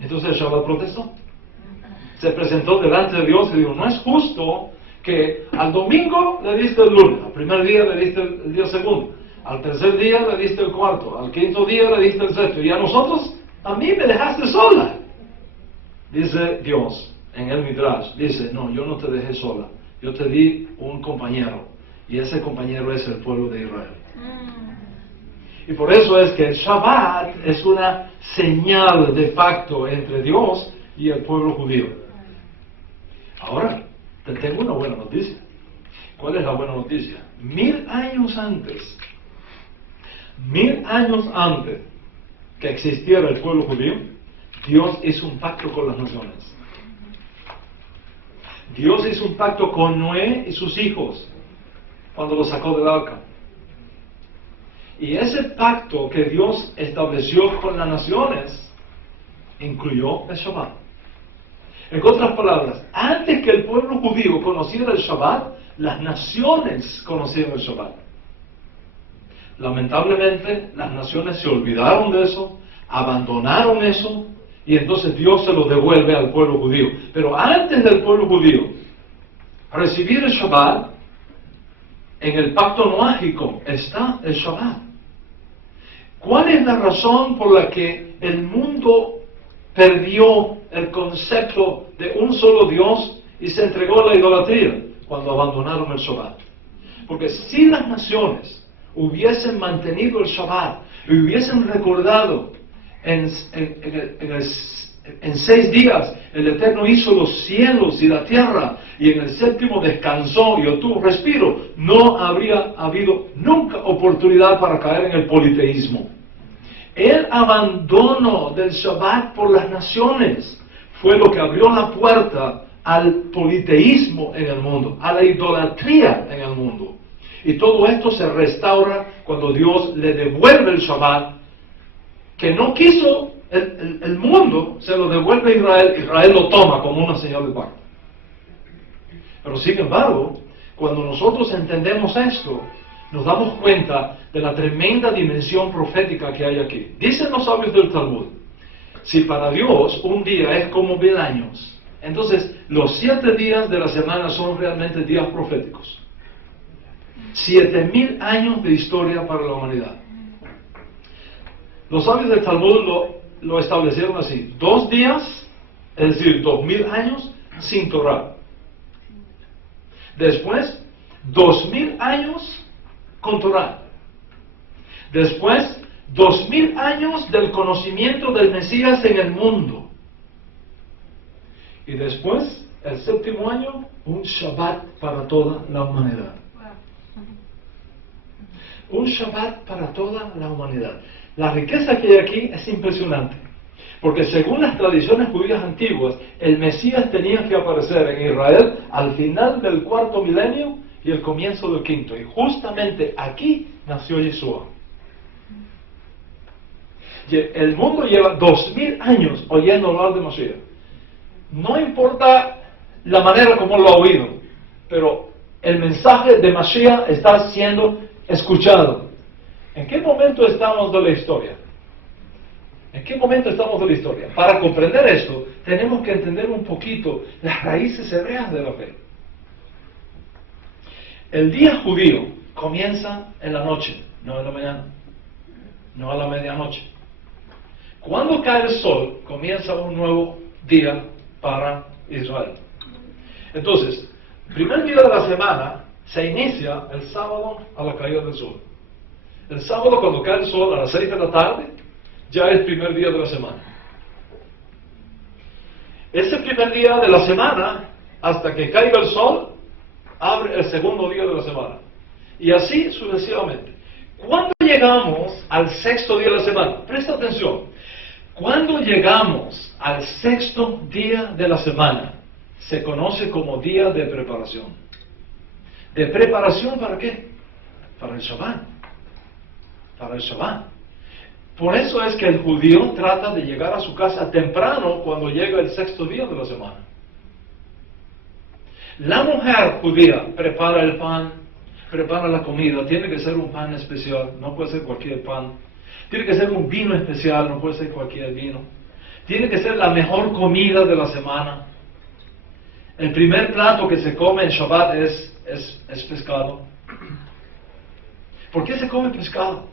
Entonces el Shabbat protestó. Se presentó delante de Dios y dijo, no es justo que al domingo le diste el lunes, al primer día le diste el día segundo, al tercer día le diste el cuarto, al quinto día le diste el sexto, y a nosotros, a mí me dejaste sola. Dice Dios, en el Midrash, dice, no, yo no te dejé sola, yo te di un compañero, y ese compañero es el pueblo de Israel. Y por eso es que el Shabbat es una señal de facto entre Dios y el pueblo judío. Ahora, te tengo una buena noticia. ¿Cuál es la buena noticia? 1000 años antes que existiera el pueblo judío, Dios hizo un pacto con las naciones. Dios hizo un pacto con Noé y sus hijos cuando los sacó del arca. Y ese pacto que Dios estableció con las naciones incluyó el Shabbat. En otras palabras, antes que el pueblo judío conociera el Shabbat, las naciones conocían el Shabbat. Lamentablemente, las naciones se olvidaron de eso, abandonaron eso, y entonces Dios se lo devuelve al pueblo judío. Pero antes del pueblo judío recibir el Shabbat, en el pacto noáhico está el Shabbat. ¿Cuál es la razón por la que el mundo perdió el concepto de un solo Dios y se entregó a la idolatría cuando abandonaron el Shabbat? Porque si las naciones hubiesen mantenido el Shabbat y hubiesen recordado en 6 días el Eterno hizo los cielos y la tierra y en el séptimo descansó y obtuvo respiro, no habría habido nunca oportunidad para caer en el politeísmo. El abandono del Shabbat por las naciones fue lo que abrió la puerta al politeísmo en el mundo, a la idolatría en el mundo. Y todo esto se restaura cuando Dios le devuelve el Shabbat, que no quiso el mundo, se lo devuelve a Israel, Israel lo toma como una señal de pacto. Pero sin embargo, cuando nosotros entendemos esto, nos damos cuenta de la tremenda dimensión profética que hay aquí. Dicen los sabios del Talmud, si para Dios un día es como 1000 años, entonces los 7 días de la semana son realmente días proféticos. 7000 años de historia para la humanidad. Los sabios del Talmud lo establecieron así: 2 días, es decir, 2000 años sin Torah. Después, 2000 años con Torah. Después, 2000 años del conocimiento del Mesías en el mundo. Y después, el 7º año, un Shabbat para toda la humanidad. Un Shabbat para toda la humanidad. La riqueza que hay aquí es impresionante. Porque según las tradiciones judías antiguas, el Mesías tenía que aparecer en Israel al final del 4º milenio y el comienzo del 5º. Y justamente aquí nació Yeshua. El mundo lleva 2000 años oyendo hablar de Mashiach. No importa la manera como lo ha oído, pero el mensaje de Mashiach está siendo escuchado. ¿En qué momento estamos de la historia? ¿En qué momento estamos de la historia? Para comprender esto, tenemos que entender un poquito las raíces hebreas de la fe. El día judío comienza en la noche, no en la mañana, no a la medianoche. Cuando cae el sol, comienza un nuevo día para Israel. Entonces, el primer día de la semana se inicia el sábado a la caída del sol. El sábado, cuando cae el sol a las 6 de la tarde, ya es el primer día de la semana. Ese primer día de la semana, hasta que caiga el sol, abre el segundo día de la semana. Y así sucesivamente. Cuando llegamos al sexto día de la semana, presta atención, cuando llegamos al sexto día de la semana, se conoce como día de preparación. ¿De preparación para qué? Para el Shabbat. Para el Shabbat. Por eso es que el judío trata de llegar a su casa temprano cuando llega el sexto día de la semana. La mujer judía prepara el pan, prepara la comida, tiene que ser un pan especial, no puede ser cualquier pan. Tiene que ser un vino especial, no puede ser cualquier vino. Tiene que ser la mejor comida de la semana. El primer plato que se come en Shabbat es pescado. ¿Por qué se come pescado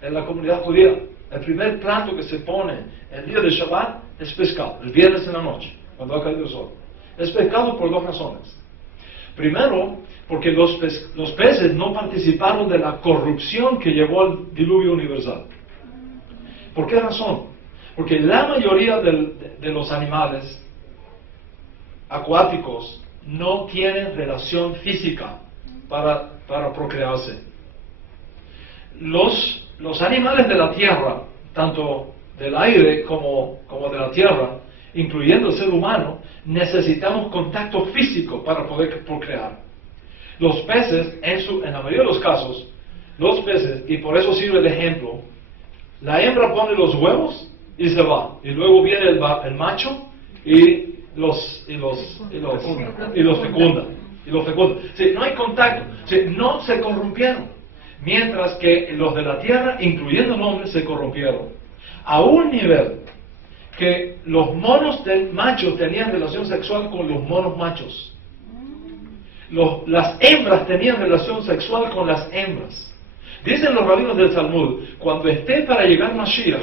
en la comunidad judía? El primer plato que se pone el día de Shabbat es pescado, el viernes en la noche, cuando ha caído el sol. Es pescado por dos razones. Primero, porque los peces no participaron de la corrupción que llevó al diluvio universal. ¿Por qué razón? Porque la mayoría de los animales acuáticos no tienen relación física para procrearse. Los animales de la tierra, tanto del aire como de la tierra, incluyendo el ser humano, necesitamos contacto físico para poder procrear. Los peces, en la mayoría de los casos, los peces, y por eso sirve de ejemplo, la hembra pone los huevos y se va, y luego viene el macho y los fecunda. Sí, no hay contacto, sí, no se corrompieron, mientras que los de la tierra, incluyendo el hombre, se corrompieron a un nivel que los monos machos tenían relación sexual con los monos machos. Las hembras tenían relación sexual con las hembras. Dicen los rabinos del Talmud, cuando esté para llegar Mashiach,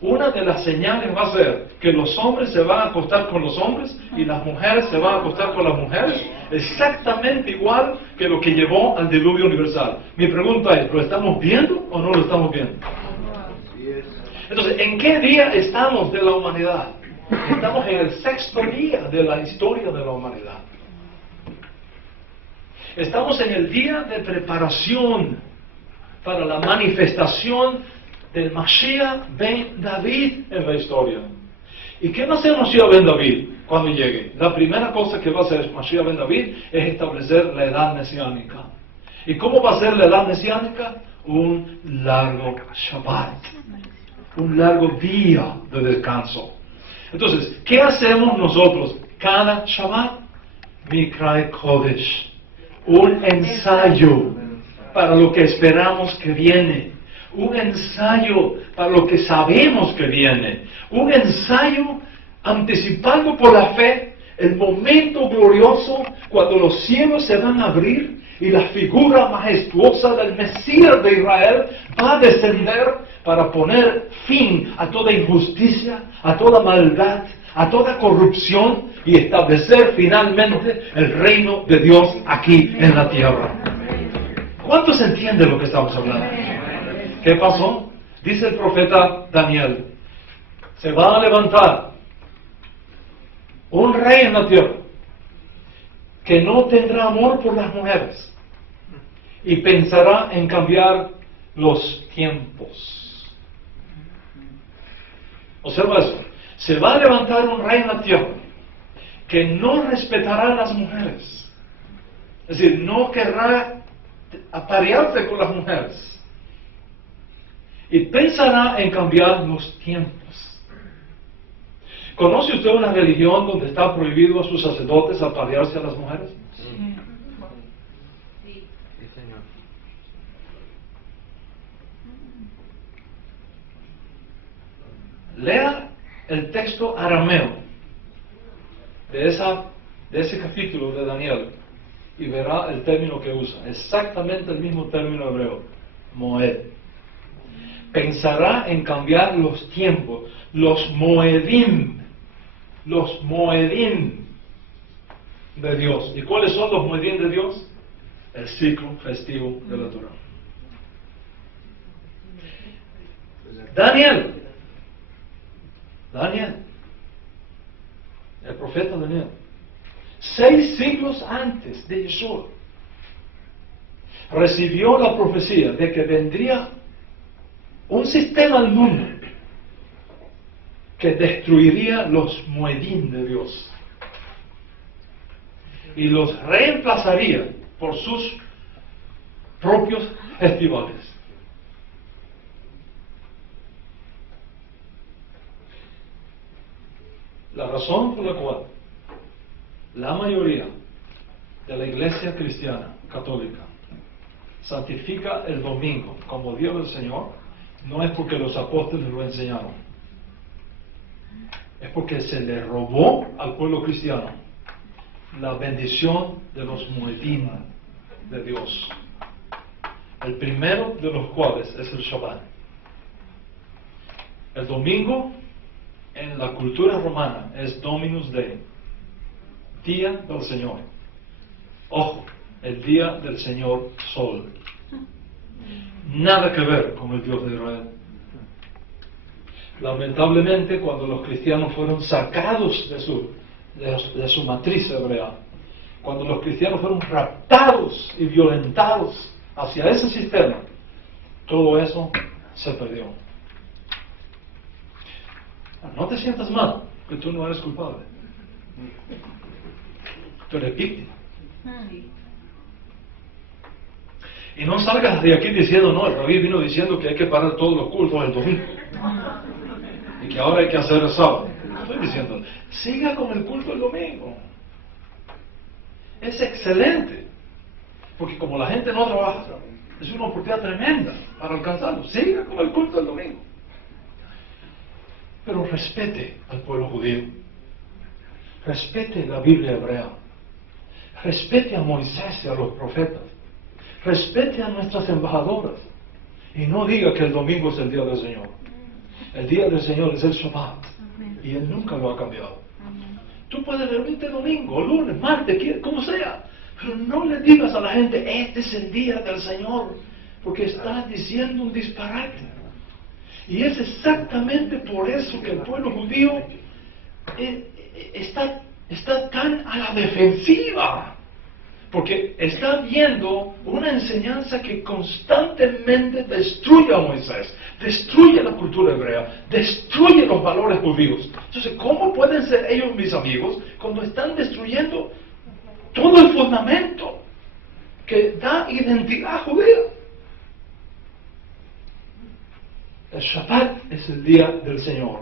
una de las señales va a ser que los hombres se van a acostar con los hombres y las mujeres se van a acostar con las mujeres, exactamente igual que lo que llevó al diluvio universal. Mi pregunta es, ¿lo estamos viendo o no lo estamos viendo? Entonces, ¿en qué día estamos de la humanidad? Estamos en el sexto día de la historia de la humanidad. Estamos en el día de preparación para la manifestación del Mashiach ben David en la historia. ¿Y qué va a hacer Mashiach ben David cuando llegue? La primera cosa que va a hacer Mashiach ben David es establecer la edad mesiánica. ¿Y cómo va a ser la edad mesiánica? Un largo Shabbat, un largo día de descanso. Entonces, ¿qué hacemos nosotros cada Shabbat? Mikra Kodesh, un ensayo para lo que esperamos que viene, un ensayo para lo que sabemos que viene, un ensayo anticipando por la fe el momento glorioso cuando los cielos se van a abrir y la figura majestuosa del Mesías de Israel va a descender para poner fin a toda injusticia, a toda maldad, a toda corrupción y establecer finalmente el reino de Dios aquí en la tierra. ¿Cuántos entienden lo que estamos hablando? ¿Qué pasó? Dice el profeta Daniel, se va a levantar un rey en la tierra que no tendrá amor por las mujeres y pensará en cambiar los tiempos. Observa eso. Se va a levantar un rey en la tierra que no respetará a las mujeres. Es decir, no querrá aparearse con las mujeres. Y pensará en cambiar los tiempos. ¿Conoce usted una religión donde está prohibido a sus sacerdotes aparearse a las mujeres? Lea el texto arameo de ese capítulo de Daniel y verá el término que usa, exactamente el mismo término hebreo, moed. Pensará en cambiar los tiempos, los moedim de Dios. ¿Y cuáles son los moedim de Dios? El ciclo festivo de la Torah. Daniel, el profeta Daniel, 6 siglos antes de Yeshua, recibió la profecía de que vendría un sistema al mundo que destruiría los moedim de Dios y los reemplazaría por sus propios festivales. La razón por la cual la mayoría de la iglesia cristiana católica santifica el domingo como día del Señor no es porque los apóstoles lo enseñaron, es porque se le robó al pueblo cristiano la bendición de los moedim de Dios, el primero de los cuales es el Shabbat. El domingo en la cultura romana es Dominus Dei, día del Señor. Ojo, el día del Señor Sol. Nada que ver con el Dios de Israel. Lamentablemente, cuando los cristianos fueron sacados de su matriz hebrea, cuando los cristianos fueron raptados y violentados hacia ese sistema, todo eso se perdió. No te sientas mal, que tú no eres culpable. Tú eres víctima. Y no salgas de aquí diciendo, no, el rabí vino diciendo que hay que parar todos los cultos el domingo. Y que ahora hay que hacer el sábado. No estoy diciendo, siga con el culto el domingo. Es excelente. Porque como la gente no trabaja, es una oportunidad tremenda para alcanzarlo. Siga con el culto el domingo. Pero respete al pueblo judío, respete la Biblia hebrea, respete a Moisés y a los profetas, respete a nuestras embajadoras y no diga que el domingo es el día del Señor. El día del Señor es el Shabbat y Él nunca lo ha cambiado. Tú puedes reunirte domingo, lunes, martes, como sea, pero no le digas a la gente, este es el día del Señor, porque estás diciendo un disparate. Y es exactamente por eso que el pueblo judío está tan a la defensiva, porque está viendo una enseñanza que constantemente destruye a Moisés, destruye la cultura hebrea, destruye los valores judíos. Entonces, ¿cómo pueden ser ellos mis amigos cuando están destruyendo todo el fundamento que da identidad judía? El Shabbat es el día del Señor,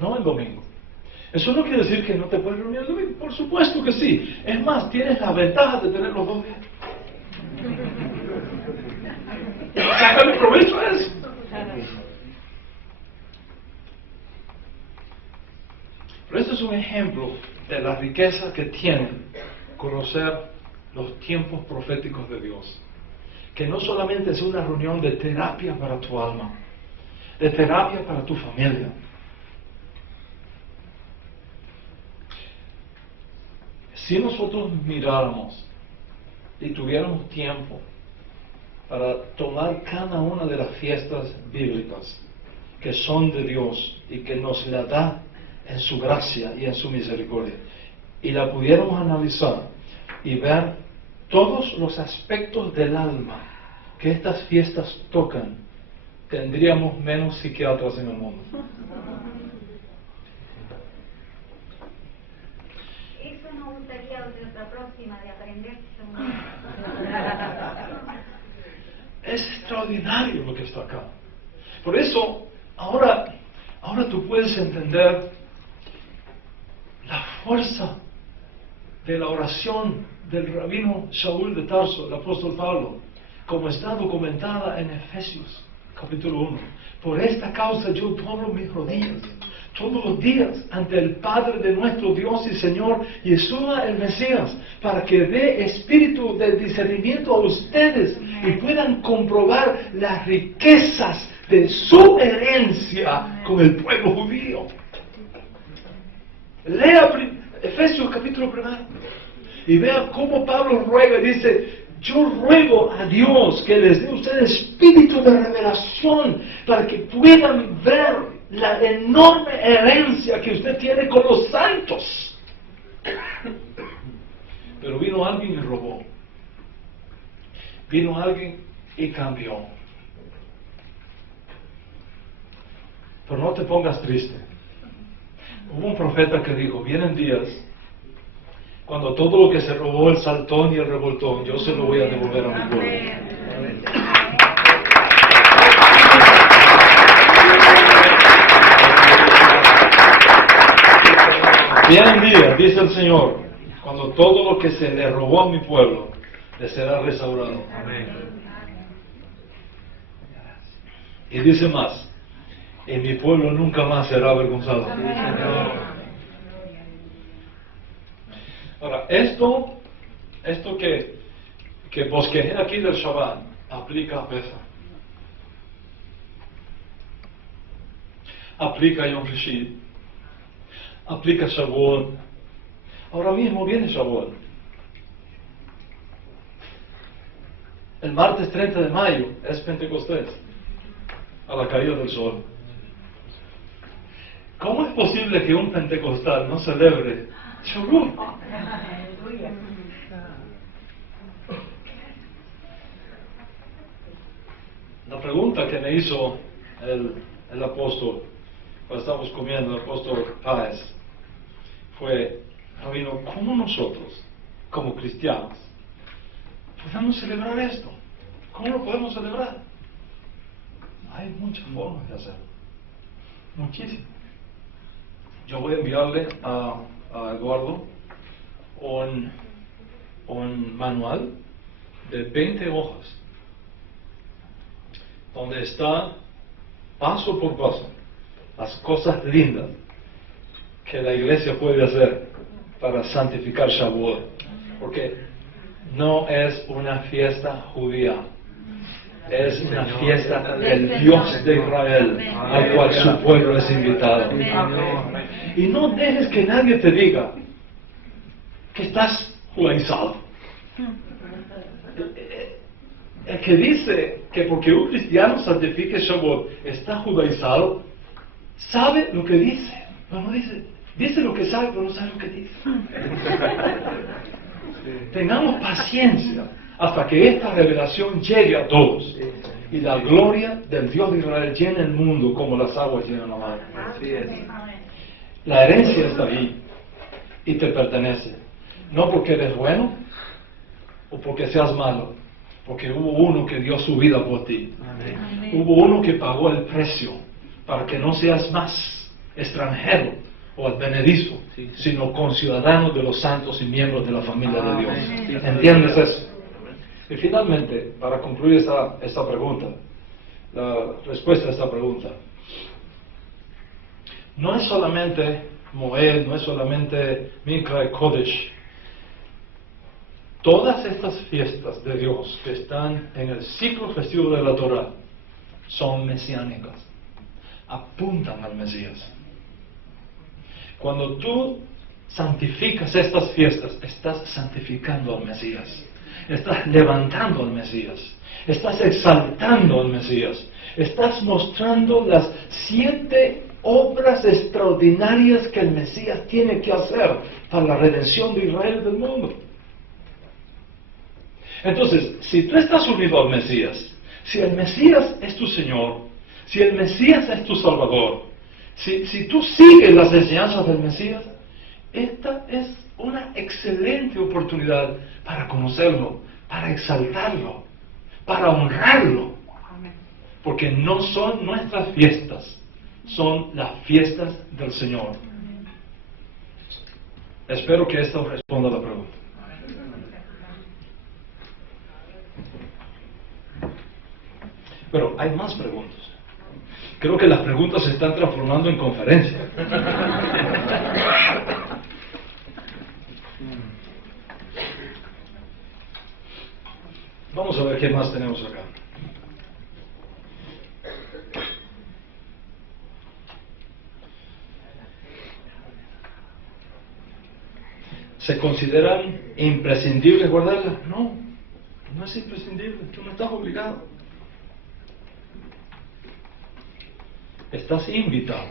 no el domingo. Eso no quiere decir que no te puedes reunir el domingo, por supuesto que sí. Es más, tienes la ventaja de tener los 2 días. Sácale provecho a eso. Pero este es un ejemplo de la riqueza que tiene conocer los tiempos proféticos de Dios. Que no solamente es una reunión de terapia para tu alma, de terapia para tu familia. Si nosotros miráramos y tuviéramos tiempo para tomar cada una de las fiestas bíblicas que son de Dios y que nos la da en su gracia y en su misericordia, y la pudiéramos analizar y ver todos los aspectos del alma que estas fiestas tocan, tendríamos menos psiquiatras en el mundo. Eso nos gustaría de otra próxima, de aprender. Es extraordinario lo que está acá. Por eso, ahora tú puedes entender la fuerza de la oración del rabino Shaul de Tarso, el apóstol Pablo, como está documentada en Efesios capítulo 1. Por esta causa yo doblo mis rodillas todos los días ante el Padre de nuestro Dios y Señor Yeshua el Mesías, para que dé espíritu de discernimiento a ustedes y puedan comprobar las riquezas de su herencia con el pueblo judío. Lea Efesios capítulo 1 y vea cómo Pablo ruega y dice: yo ruego a Dios que les dé a ustedes espíritu de revelación para que puedan ver la enorme herencia que usted tiene con los santos. Pero vino alguien y robó. Vino alguien y cambió. Pero no te pongas triste. Hubo un profeta que dijo: vienen días cuando todo lo que se robó el saltón y el revoltón, yo se lo voy a devolver a mi pueblo. Vienen días, dice el Señor, cuando todo lo que se le robó a mi pueblo le será restaurado. Y dice más: y mi pueblo nunca más será avergonzado. Ahora, esto que bosquejé aquí del Shabbat aplica a Pesach, aplica a Yom Rishit, aplica a Shavuot. Ahora mismo viene Shavuot. El martes 30 de mayo es Pentecostés, a la caída del sol. ¿Cómo es posible que un pentecostal no celebre Shavuot? La pregunta que me hizo el apóstol, cuando estábamos comiendo, el apóstol Páez, fue: Rabino, ¿cómo nosotros, como cristianos, podemos celebrar esto? ¿Cómo lo podemos celebrar? Hay muchas formas de hacerlo, muchísimas. Yo voy a enviarle a Eduardo un manual de 20 hojas, donde está paso por paso las cosas lindas que la iglesia puede hacer para santificar Shavuot, porque no es una fiesta judía, es una fiesta del Dios de Israel, al cual su pueblo es invitado. Y no dejes que nadie te diga que estás judaizado. El que dice que porque un cristiano santifique Shavuot está judaizado, sabe lo que dice, pero no dice lo que sabe, pero no sabe lo que dice. Tengamos paciencia hasta que esta revelación llegue a todos y la gloria del Dios de Israel llene el mundo como las aguas llenan la mar. La herencia está ahí y te pertenece, no porque eres bueno o porque seas malo, porque hubo uno que dio su vida por ti. Hubo uno que pagó el precio para que no seas más extranjero o advenedizo, sino conciudadano de los santos y miembros de la familia de Dios. ¿Entiendes eso? Y finalmente, para concluir esta pregunta, la respuesta a esta pregunta, no es solamente Moed, no es solamente Mikra y Kodesh. Todas estas fiestas de Dios que están en el ciclo festivo de la Torah son mesiánicas, apuntan al Mesías. Cuando tú santificas estas fiestas, estás santificando al Mesías, estás levantando al Mesías, estás exaltando al Mesías, estás mostrando las 7 obras extraordinarias que el Mesías tiene que hacer para la redención de Israel del mundo. Entonces, si tú estás unido al Mesías, si el Mesías es tu Señor, si el Mesías es tu Salvador, si tú sigues las enseñanzas del Mesías, esta es una excelente oportunidad para conocerlo, para exaltarlo, para honrarlo, porque no son nuestras fiestas, son las fiestas del Señor. Espero que esto responda a la pregunta. Pero hay más preguntas. Creo que las preguntas se están transformando en conferencia. Vamos a ver qué más tenemos acá. ¿Se consideran imprescindibles guardarlas? No, no es imprescindible, tú no estás obligado. Estás invitado.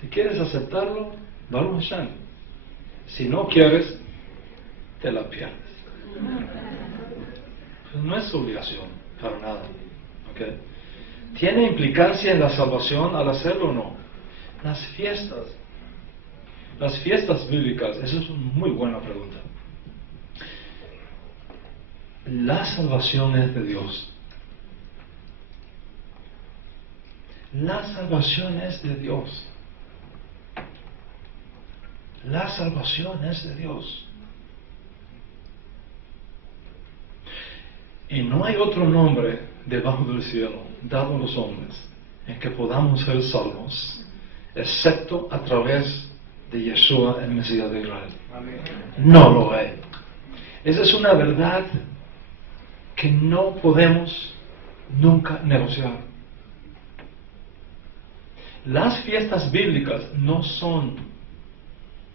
Si quieres aceptarlo, Baruch Hashem. Si no quieres, te la pierdes. No es obligación, para nada. ¿Okay? ¿Tiene implicancia en la salvación al hacerlo o no? Las fiestas bíblicas, esa es una muy buena pregunta. La salvación es de Dios. La salvación es de Dios. La salvación es de Dios. Y no hay otro nombre debajo del cielo dado a los hombres en que podamos ser salvos, excepto a través de Yeshua, el Mesías de Israel. No lo hay. Esa es una verdad que no podemos nunca negociar. Las fiestas bíblicas no son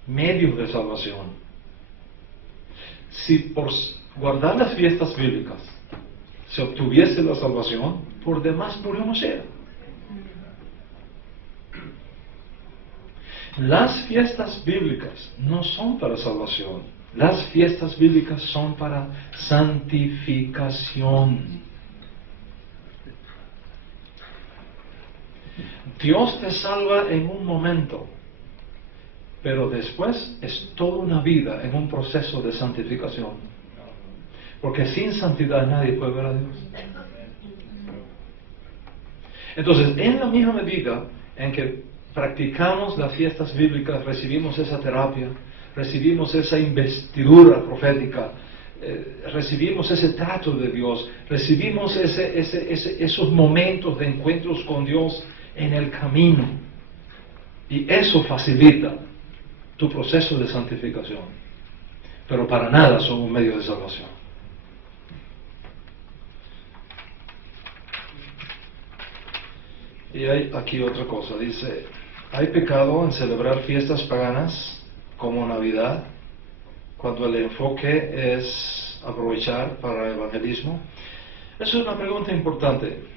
medios de salvación. Si por guardar las fiestas bíblicas se obtuviese la salvación, por demás murió Moshe. Las fiestas bíblicas no son para salvación. Las fiestas bíblicas son para santificación. Dios te salva en un momento, pero después es toda una vida en un proceso de santificación. Porque sin santidad nadie puede ver a Dios. Entonces, en la misma medida en que practicamos las fiestas bíblicas, recibimos esa terapia, recibimos esa investidura profética, recibimos ese trato de Dios, recibimos esos momentos de encuentros con Dios en el camino. Y eso facilita tu proceso de santificación. Pero para nada son un medio de salvación. Y hay aquí otra cosa, dice, ¿hay pecado en celebrar fiestas paganas como Navidad, cuando el enfoque es aprovechar para el evangelismo? Esa es una pregunta importante.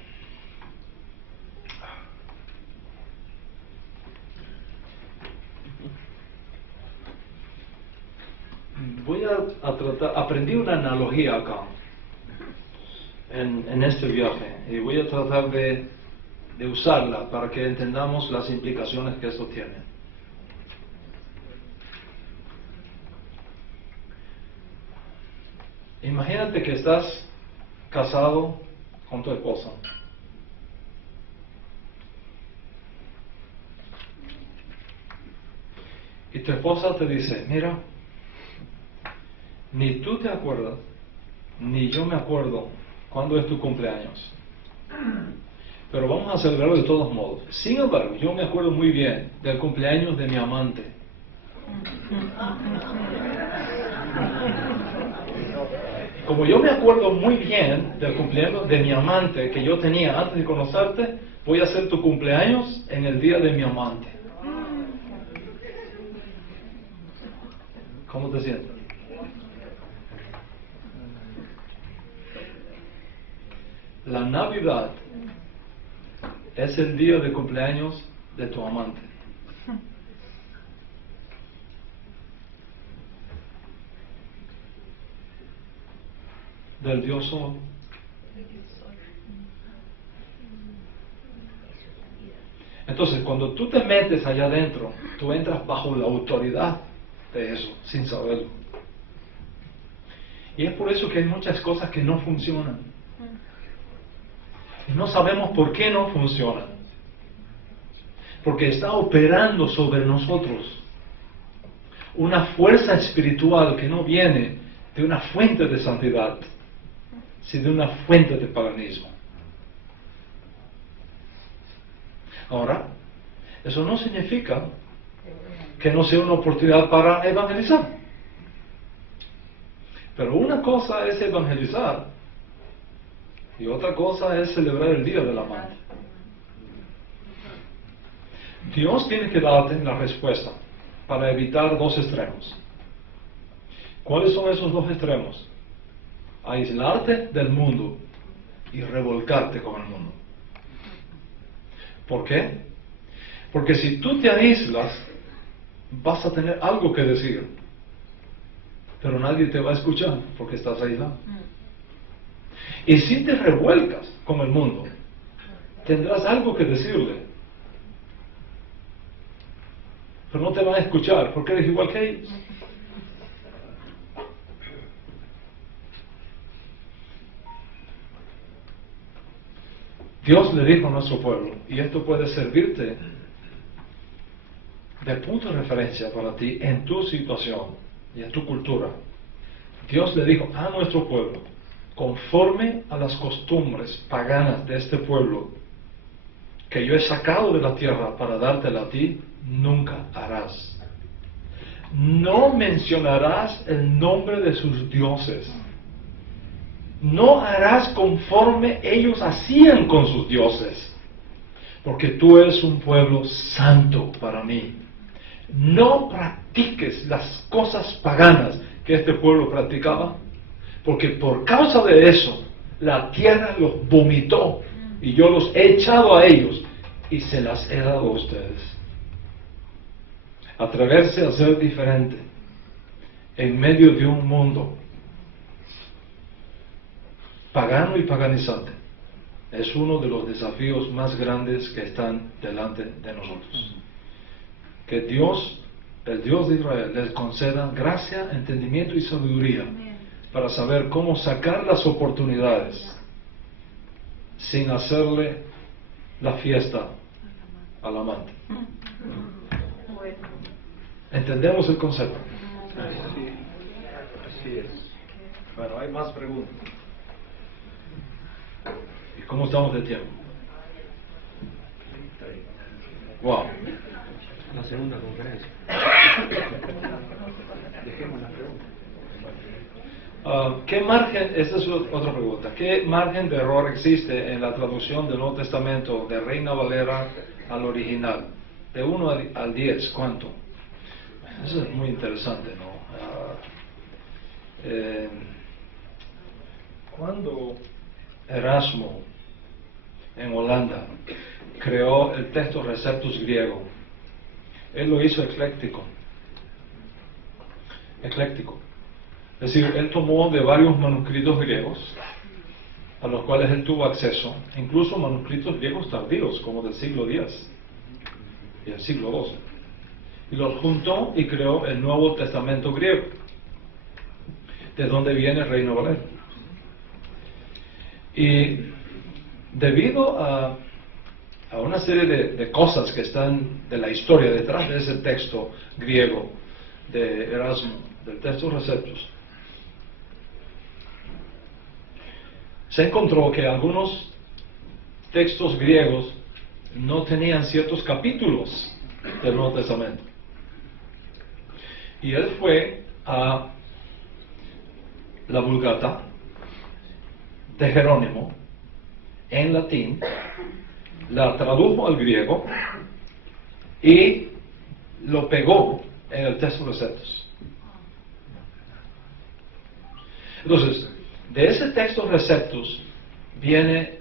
Voy a tratar, aprendí una analogía acá, en este viaje, y voy a tratar de usarla para que entendamos las implicaciones que esto tiene. Imagínate que estás casado con tu esposa. Y tu esposa te dice, mira, ni tú te acuerdas, ni yo me acuerdo cuándo es tu cumpleaños. Pero vamos a celebrarlo de todos modos. Sin embargo, yo me acuerdo muy bien del cumpleaños de mi amante. Como yo me acuerdo muy bien del cumpleaños de mi amante que yo tenía antes de conocerte, voy a hacer tu cumpleaños en el día de mi amante. ¿Cómo te sientes? La Navidad es el día de cumpleaños de tu amante. Del Dios Sol. Entonces, cuando tú te metes allá adentro, tú entras bajo la autoridad de eso, sin saberlo. Y es por eso que hay muchas cosas que no funcionan. Y no sabemos por qué no funcionan. Porque está operando sobre nosotros una fuerza espiritual que no viene de una fuente de santidad, sino de una fuente de paganismo. Ahora, eso no significa que no sea una oportunidad para evangelizar. Pero una cosa es evangelizar y otra cosa es celebrar el Día del Amante. Dios tiene que darte la respuesta para evitar dos extremos. ¿Cuáles son esos dos extremos? Aislarte del mundo y revolcarte con el mundo. ¿Por qué? Porque si tú te aíslas, vas a tener algo que decir, pero nadie te va a escuchar porque estás aislado. Y si te revuelcas con el mundo, tendrás algo que decirle, pero no te van a escuchar porque eres igual que ellos. Dios le dijo a nuestro pueblo, y esto puede servirte de punto de referencia para ti en tu situación y en tu cultura. Dios le dijo a nuestro pueblo, conforme a las costumbres paganas de este pueblo, que yo he sacado de la tierra para dártela a ti, nunca harás. No mencionarás el nombre de sus dioses. No harás conforme ellos hacían con sus dioses, porque tú eres un pueblo santo para mí. No practiques las cosas paganas que este pueblo practicaba, porque por causa de eso la tierra los vomitó y yo los he echado a ellos y se las he dado a ustedes. Atreverse a ser diferente en medio de un mundo pagano y paganizante es uno de los desafíos más grandes que están delante de nosotros. Que Dios, el Dios de Israel, les conceda gracia, entendimiento y sabiduría para saber cómo sacar las oportunidades sin hacerle la fiesta al amante. ¿Entendemos el concepto? Así es. Bueno, hay más preguntas. ¿Y cómo estamos de tiempo? Wow. La segunda conferencia. Dejemos la pregunta. ¿Qué margen, esta es otra pregunta, qué margen de error existe en la traducción del Nuevo Testamento de Reina Valera al original? De 1 al 10, ¿cuánto? Eso es muy interesante, ¿no? Cuando Erasmo en Holanda creó el texto Receptus griego, él lo hizo ecléctico. Es decir, él tomó de varios manuscritos griegos a los cuales él tuvo acceso, incluso manuscritos griegos tardíos, como del siglo X y el siglo XII, y los juntó y creó el Nuevo Testamento griego, de donde viene Reina Valera. Y debido a una serie de cosas que están de la historia detrás de ese texto griego de Erasmo, del texto Receptus, se encontró que algunos textos griegos no tenían ciertos capítulos del Nuevo Testamento. Y él fue a la Vulgata de Jerónimo en latín, la tradujo al griego y lo pegó en el texto Receptus. Entonces, de ese texto Receptus viene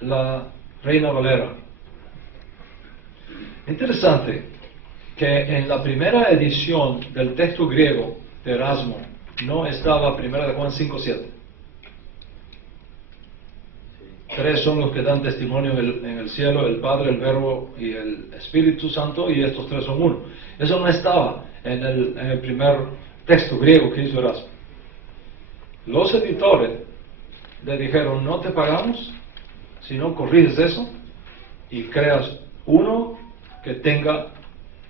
la Reina Valera. Interesante que en la primera edición del texto griego de Erasmo no estaba 1 Juan 5:7. 3 son los que dan testimonio en el cielo, el Padre, el Verbo y el Espíritu Santo, y estos 3 son uno. Eso no estaba en el primer texto griego que hizo Erasmo. Los editores le dijeron, no te pagamos si no corriges eso y creas uno que tenga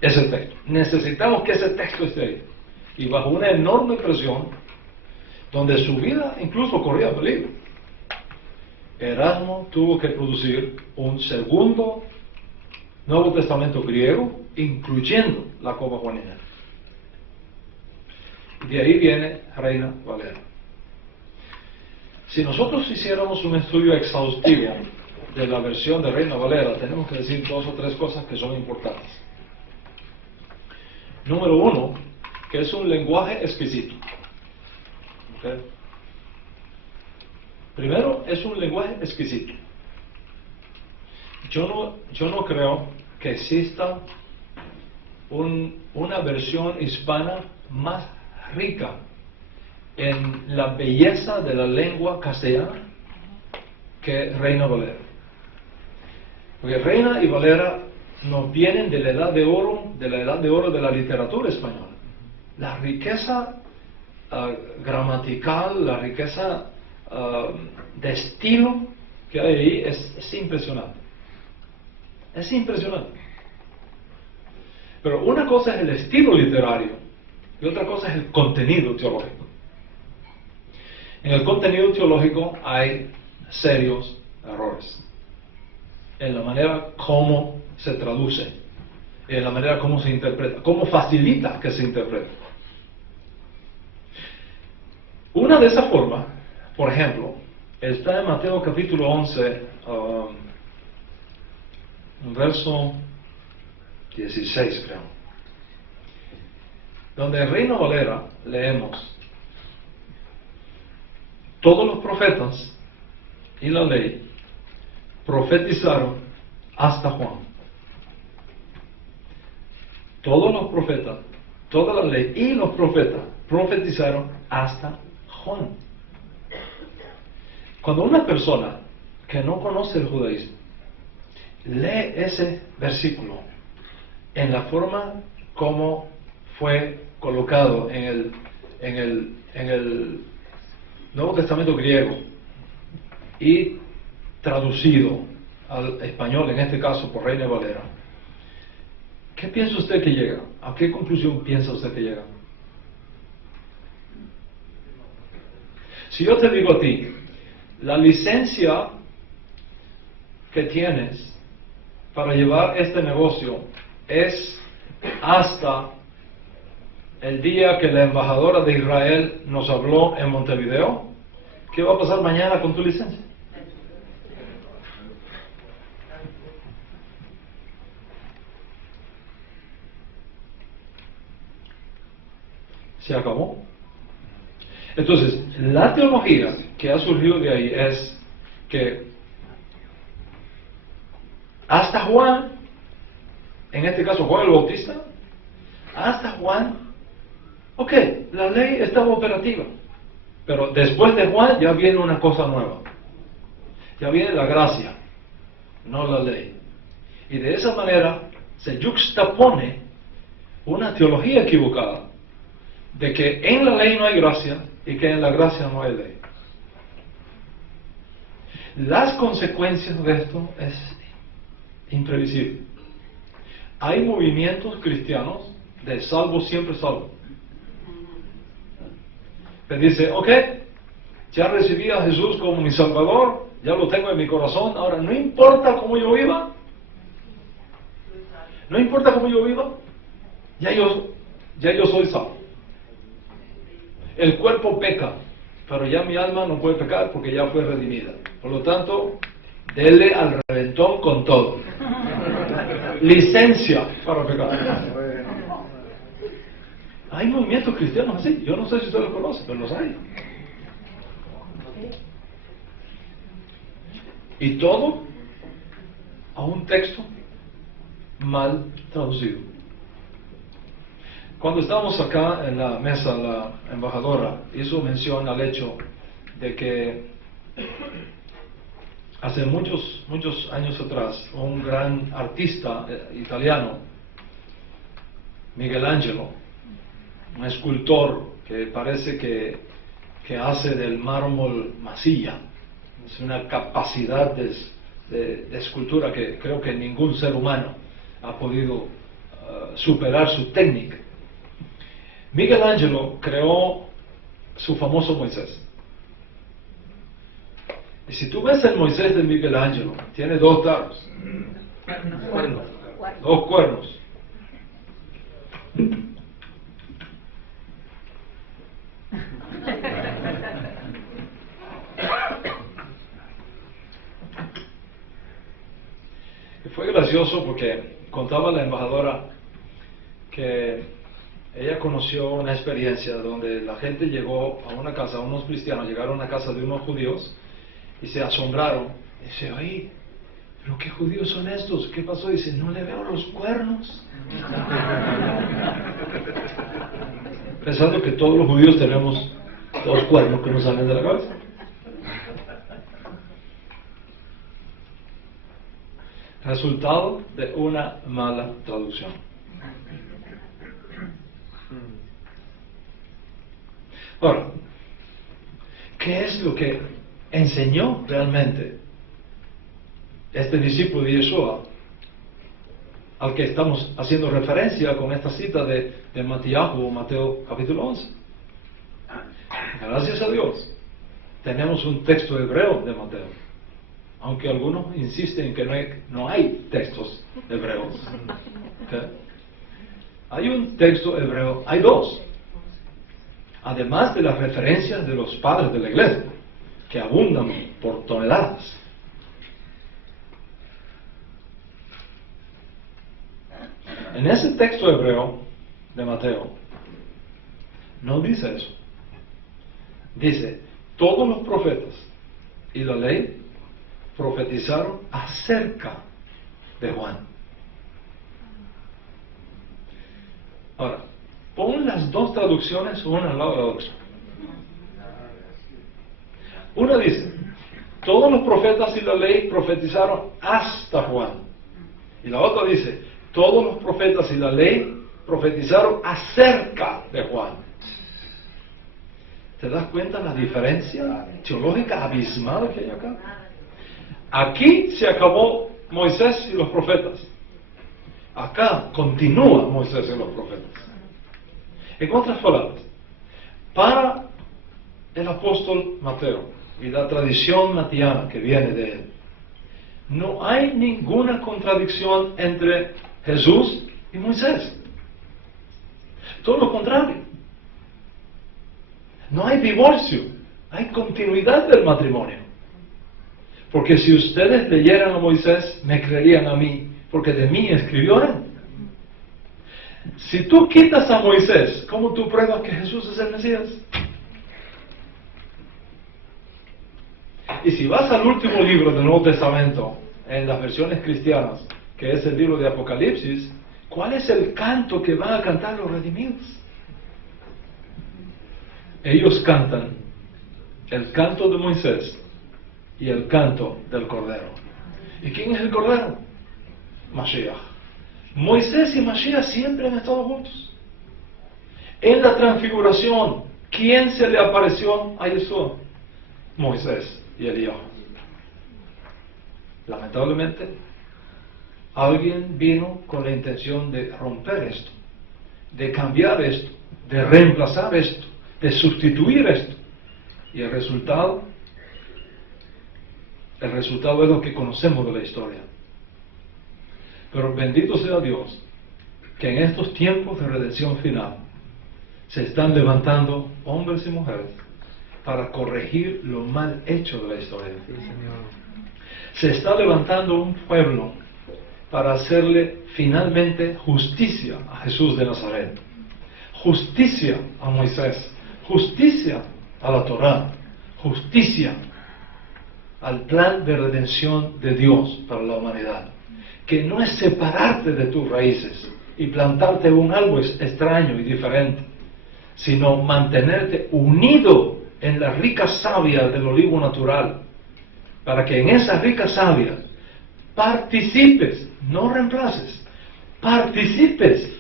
ese texto. Necesitamos que ese texto esté ahí. Y bajo una enorme presión, donde su vida incluso corría peligro, Erasmo tuvo que producir un segundo Nuevo Testamento griego, incluyendo la Copa Juanina. Y de ahí viene Reina Valera. Si nosotros hiciéramos un estudio exhaustivo de la versión de Reina Valera, tenemos que decir 2 o 3 cosas que son importantes. Número 1, que es un lenguaje exquisito. ¿Okay? Primero, es un lenguaje exquisito. Yo no creo que exista una versión hispana más rica en la belleza de la lengua castellana que Reina Valera. Porque Reina y Valera nos vienen de la edad de oro, de la literatura española. La riqueza gramatical, la riqueza de estilo que hay ahí es impresionante. Es impresionante. Pero una cosa es el estilo literario y otra cosa es el contenido teológico. En el contenido teológico hay serios errores en la manera como se traduce, en la manera como se interpreta, cómo facilita que se interprete. Una de esas formas, por ejemplo, está en Mateo capítulo 11, verso 16 creo, donde en Reina Valera leemos: todos los profetas y la ley profetizaron hasta Juan. Todos los profetas, toda la ley y los profetas profetizaron hasta Juan. Cuando una persona que no conoce el judaísmo lee ese versículo en la forma como fue colocado en el Nuevo Testamento griego y traducido al español, en este caso por Reina Valera, ¿qué piensa usted que llega? ¿A qué conclusión piensa usted que llega? Si yo te digo a ti, la licencia que tienes para llevar este negocio es hasta el día que la embajadora de Israel nos habló en Montevideo, ¿qué va a pasar mañana con tu licencia? Se acabó. Entonces, la teología que ha surgido de ahí es que hasta Juan, en este caso Juan el Bautista, hasta Juan, ok, la ley estaba operativa, pero después de Juan ya viene una cosa nueva, ya viene la gracia, no la ley. Y de esa manera se yuxtapone una teología equivocada de que en la ley no hay gracia y que en la gracia no hay ley. Las consecuencias de esto es imprevisible. Hay movimientos cristianos de salvo siempre salvo, que dice, ok, ya recibí a Jesús como mi Salvador, ya lo tengo en mi corazón, ahora no importa cómo yo viva, no importa cómo yo viva, ya yo soy salvo. El cuerpo peca, pero ya mi alma no puede pecar porque ya fue redimida. Por lo tanto, dele al reventón con todo. Licencia para pecar. Hay movimientos cristianos así. Yo no sé si usted los conoce, pero los hay. Y todo a un texto mal traducido. Cuando estábamos acá en la mesa, la embajadora hizo mención al hecho de que hace muchos años atrás un gran artista italiano, Michelangelo, un escultor que parece que hace del mármol masilla, es una capacidad de escultura que creo que ningún ser humano ha podido superar su técnica. Michelangelo creó su famoso Moisés. Y si tú ves el Moisés de Michelangelo, tiene 2 dados, Cuerno. 2 cuernos. Y fue gracioso porque contaba la embajadora que ella conoció una experiencia donde la gente llegó a una casa, unos cristianos llegaron a la casa de unos judíos y se asombraron. Y dice, oye, ¿pero qué judíos son estos? ¿Qué pasó? Dice, no le veo los cuernos. Pensando que todos los judíos tenemos 2 cuernos que nos salen de la cabeza. Resultado de una mala traducción. Ahora, ¿qué es lo que enseñó realmente este discípulo de Yeshua al que estamos haciendo referencia con esta cita de Mateo capítulo 11? Gracias a Dios tenemos un texto hebreo de Mateo, aunque algunos insisten que no hay textos hebreos. ¿Okay? Hay un texto hebreo, hay 2, además de las referencias de los padres de la iglesia, que abundan por toneladas. En ese texto hebreo de Mateo no dice eso. Dice, todos los profetas y la ley profetizaron acerca de Juan. Ahora, pon las 2 traducciones una al lado de la otra. Una dice, todos los profetas y la ley profetizaron hasta Juan. Y la otra dice, todos los profetas y la ley profetizaron acerca de Juan. ¿Te das cuenta la diferencia teológica abismal que hay acá? Aquí se acabó Moisés y los profetas. Acá continúa Moisés y los profetas. En otras palabras, para el apóstol Mateo y la tradición matiana que viene de él, no hay ninguna contradicción entre Jesús y Moisés. Todo lo contrario. No hay divorcio, hay continuidad del matrimonio. Porque si ustedes leyeran a Moisés, me creerían a mí, porque de mí escribió él. Si tú quitas a Moisés, ¿cómo tú pruebas que Jesús es el Mesías? Y si vas al último libro del Nuevo Testamento, en las versiones cristianas, que es el libro de Apocalipsis, ¿cuál es el canto que van a cantar los redimidos? Ellos cantan el canto de Moisés y el canto del Cordero. ¿Y quién es el Cordero? Mashiach. Moisés y Mashiach siempre han estado juntos. En la transfiguración, ¿quién se le apareció a Yeshua? Moisés y Elías. Lamentablemente, alguien vino con la intención de romper esto, de cambiar esto, de reemplazar esto, de sustituir esto. Y el resultado es lo que conocemos de la historia. Pero bendito sea Dios, que en estos tiempos de redención final se están levantando hombres y mujeres para corregir lo mal hecho de la historia. Sí, Señor. Se está levantando un pueblo para hacerle finalmente justicia a Jesús de Nazaret, justicia a Moisés, justicia a la Torá, justicia al plan de redención de Dios para la humanidad, que no es separarte de tus raíces y plantarte un algo extraño y diferente, sino mantenerte unido en la rica savia del olivo natural, para que en esa rica savia participes, no reemplaces, participes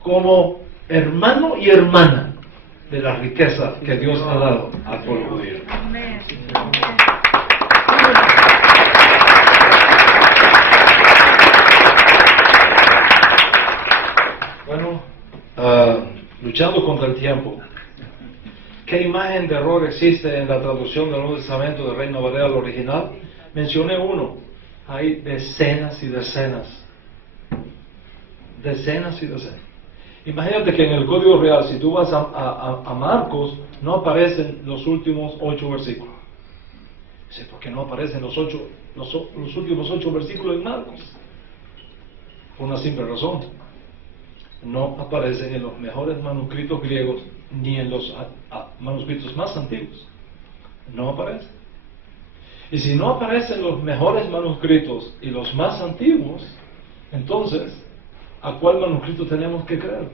como hermano y hermana de la riqueza que Dios ha dado al pueblo judío. Bueno, luchando contra el tiempo, ¿Qué imagen de error existe en la traducción del Nuevo Testamento de Reina Valera al original? Mencioné uno. Hay decenas y decenas. Decenas y decenas. Imagínate que en el Código Real, si tú vas a Marcos, no aparecen los últimos 8 versículos. Dice, ¿por qué no aparecen los últimos 8 versículos en Marcos? Por una simple razón. No aparecen en los mejores manuscritos griegos ni en los manuscritos más antiguos. No aparecen. Y si no aparecen los mejores manuscritos y los más antiguos, entonces, ¿a cuál manuscrito tenemos que creer?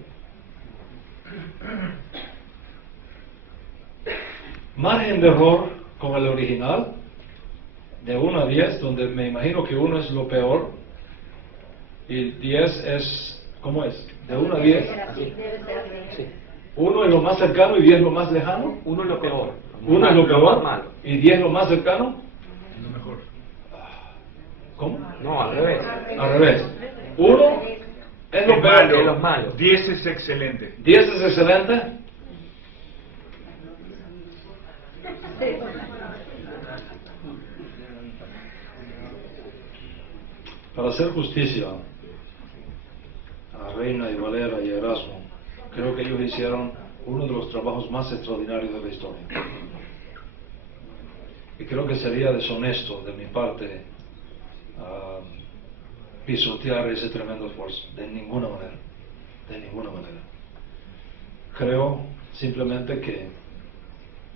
Margen de error con el original, de 1 a 10, donde me imagino que 1 es lo peor, y 10 es, ¿cómo es? De 1 a 10. Sí. 1 es lo más cercano y 10 lo más lejano. 1 es lo peor. 1 es lo peor malo. y 10 lo más cercano. Lo mejor. ¿Cómo? No, al revés. Al revés. 1 es lo Es peor. de los malos. 10 es excelente. 10 es excelente. Para hacer justicia a Reina y Valera y Erasmo, creo que ellos hicieron uno de los trabajos más extraordinarios de la historia. Y creo que sería deshonesto de mi parte pisotear ese tremendo esfuerzo. De ninguna manera. De ninguna manera. Creo simplemente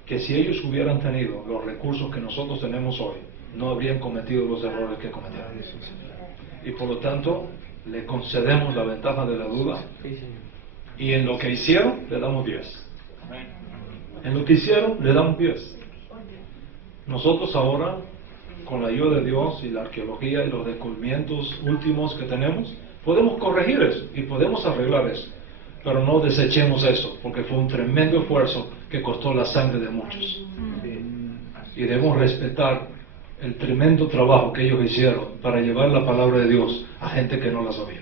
que si ellos hubieran tenido los recursos que nosotros tenemos hoy, no habrían cometido los errores que cometieron. Y por lo tanto, le concedemos la ventaja de la duda. Sí, señor. Y en lo que hicieron, le damos 10. En lo que hicieron, le damos 10. Nosotros ahora, con la ayuda de Dios y la arqueología y los descubrimientos últimos que tenemos, podemos corregir eso y podemos arreglar eso. Pero no desechemos eso, porque fue un tremendo esfuerzo que costó la sangre de muchos. Y debemos respetar el tremendo trabajo que ellos hicieron para llevar la palabra de Dios a gente que no la sabía.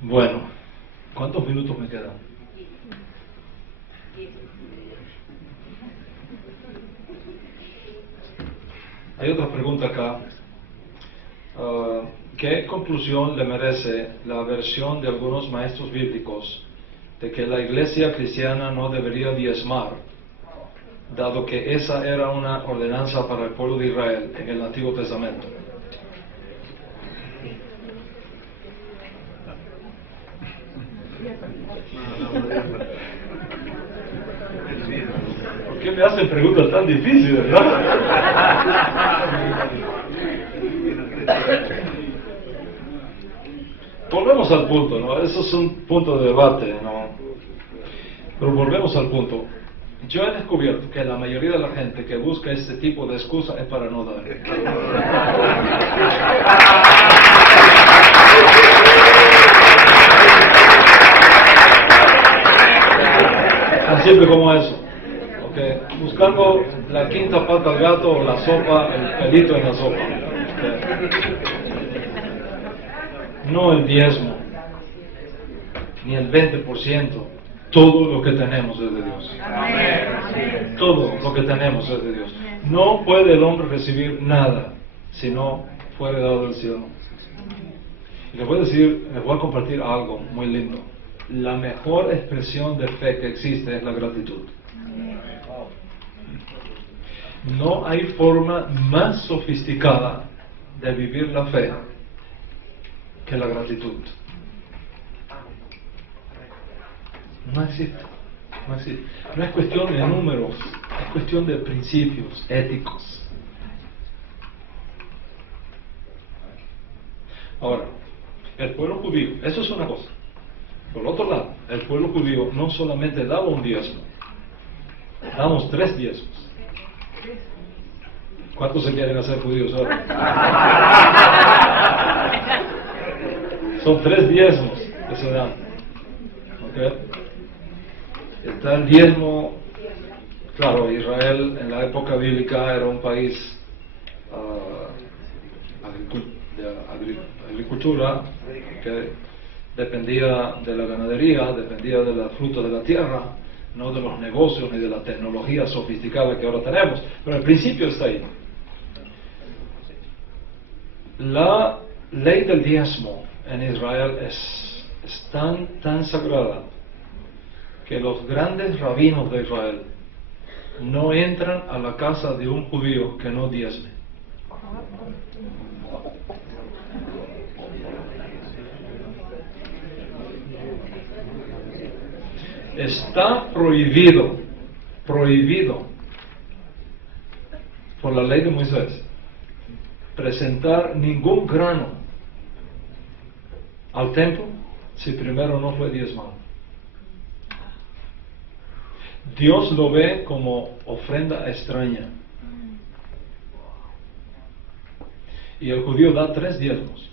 Bueno, ¿cuántos minutos me quedan? Hay otra pregunta acá. ¿Qué conclusión le merece la versión de algunos maestros bíblicos de que la iglesia cristiana no debería diezmar, dado que esa era una ordenanza para el pueblo de Israel en el Antiguo Testamento? ¿Por qué me hacen preguntas tan difíciles, verdad? Volvemos al punto, ¿no? Eso es un punto de debate, ¿no? Pero volvemos al punto. Yo he descubierto que la mayoría de la gente que busca este tipo de excusa es para no dar. Tan simple como eso. Okay. Buscando la quinta pata al gato o la sopa, el pelito en la sopa. Okay. No el diezmo, ni el 20%. Todo lo que tenemos es de Dios. Todo lo que tenemos es de Dios. No puede el hombre recibir nada si no fuere dado del cielo. Y les voy a compartir algo muy lindo. La mejor expresión de fe que existe es la gratitud. No hay forma más sofisticada de vivir la fe que la gratitud. No existe. No existe. No es cuestión de números, es cuestión de principios éticos. Ahora, el pueblo judío, eso es una cosa. Por otro lado, el pueblo judío no solamente daba un diezmo, damos 3 diezmos. ¿Cuántos se quieren hacer judíos ahora? Son 3 diezmos que se dan. ¿Okay? Está el diezmo. Claro, Israel en la época bíblica era un país de agricultura, ¿okay? dependía de la ganadería, dependía de la fruta de la tierra, no de los negocios ni de la tecnología sofisticada que ahora tenemos, pero el principio está ahí. La ley del diezmo en Israel es tan sagrada que los grandes rabinos de Israel no entran a la casa de un judío que no diezme. Está prohibido por la ley de Moisés presentar ningún grano al templo si primero no fue diezmado. Dios lo ve como ofrenda extraña. Y el judío da 3 diezmos.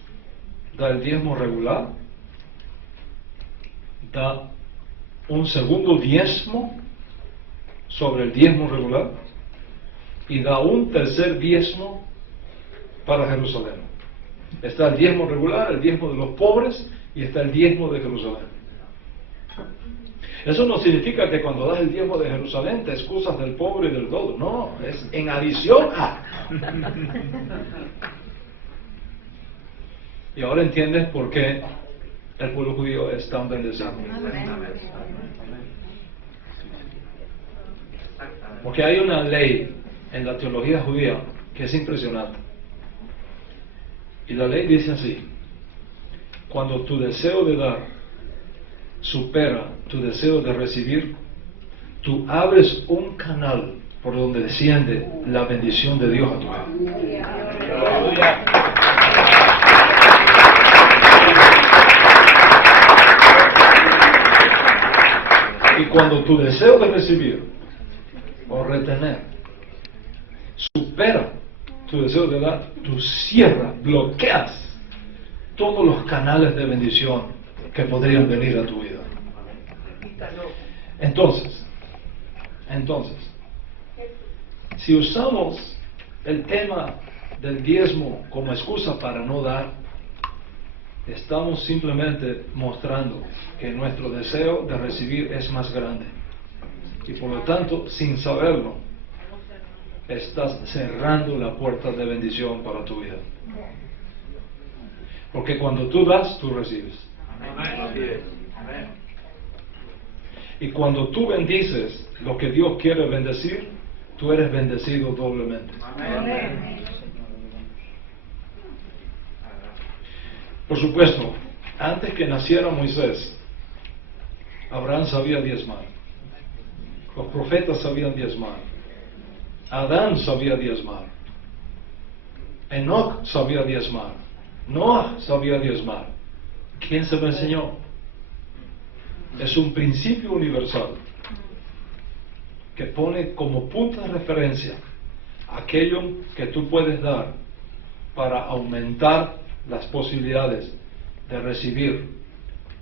Da el diezmo regular, da un segundo diezmo sobre el diezmo regular y da un tercer diezmo para Jerusalén. Está el diezmo regular, el diezmo de los pobres y está el diezmo de Jerusalén. Eso no significa que cuando das el diezmo de Jerusalén te excusas del pobre y del todo. No, es en adición a. Y ahora entiendes por qué el pueblo judío es tan bendecido. Porque hay una ley en la teología judía que es impresionante. Y la ley dice así: cuando tu deseo de dar supera tu deseo de recibir, tú abres un canal por donde desciende la bendición de Dios a tu vida. Y cuando tu deseo de recibir o retener supera tu deseo de dar, tú cierras, bloqueas todos los canales de bendición que podrían venir a tu vida. Entonces, si usamos el tema del diezmo como excusa para no dar, estamos simplemente mostrando que nuestro deseo de recibir es más grande. Y por lo tanto, sin saberlo, estás cerrando la puerta de bendición para tu vida. Porque cuando tú das, tú recibes. Y cuando tú bendices lo que Dios quiere bendecir, tú eres bendecido doblemente. Por supuesto, antes que naciera Moisés, Abraham sabía diezmar. Los profetas sabían diezmar. Adán sabía diezmar. Enoc sabía diezmar. Noah sabía diezmar. ¿Quién se lo enseñó? Es un principio universal que pone como punto de referencia aquello que tú puedes dar para aumentar las posibilidades de recibir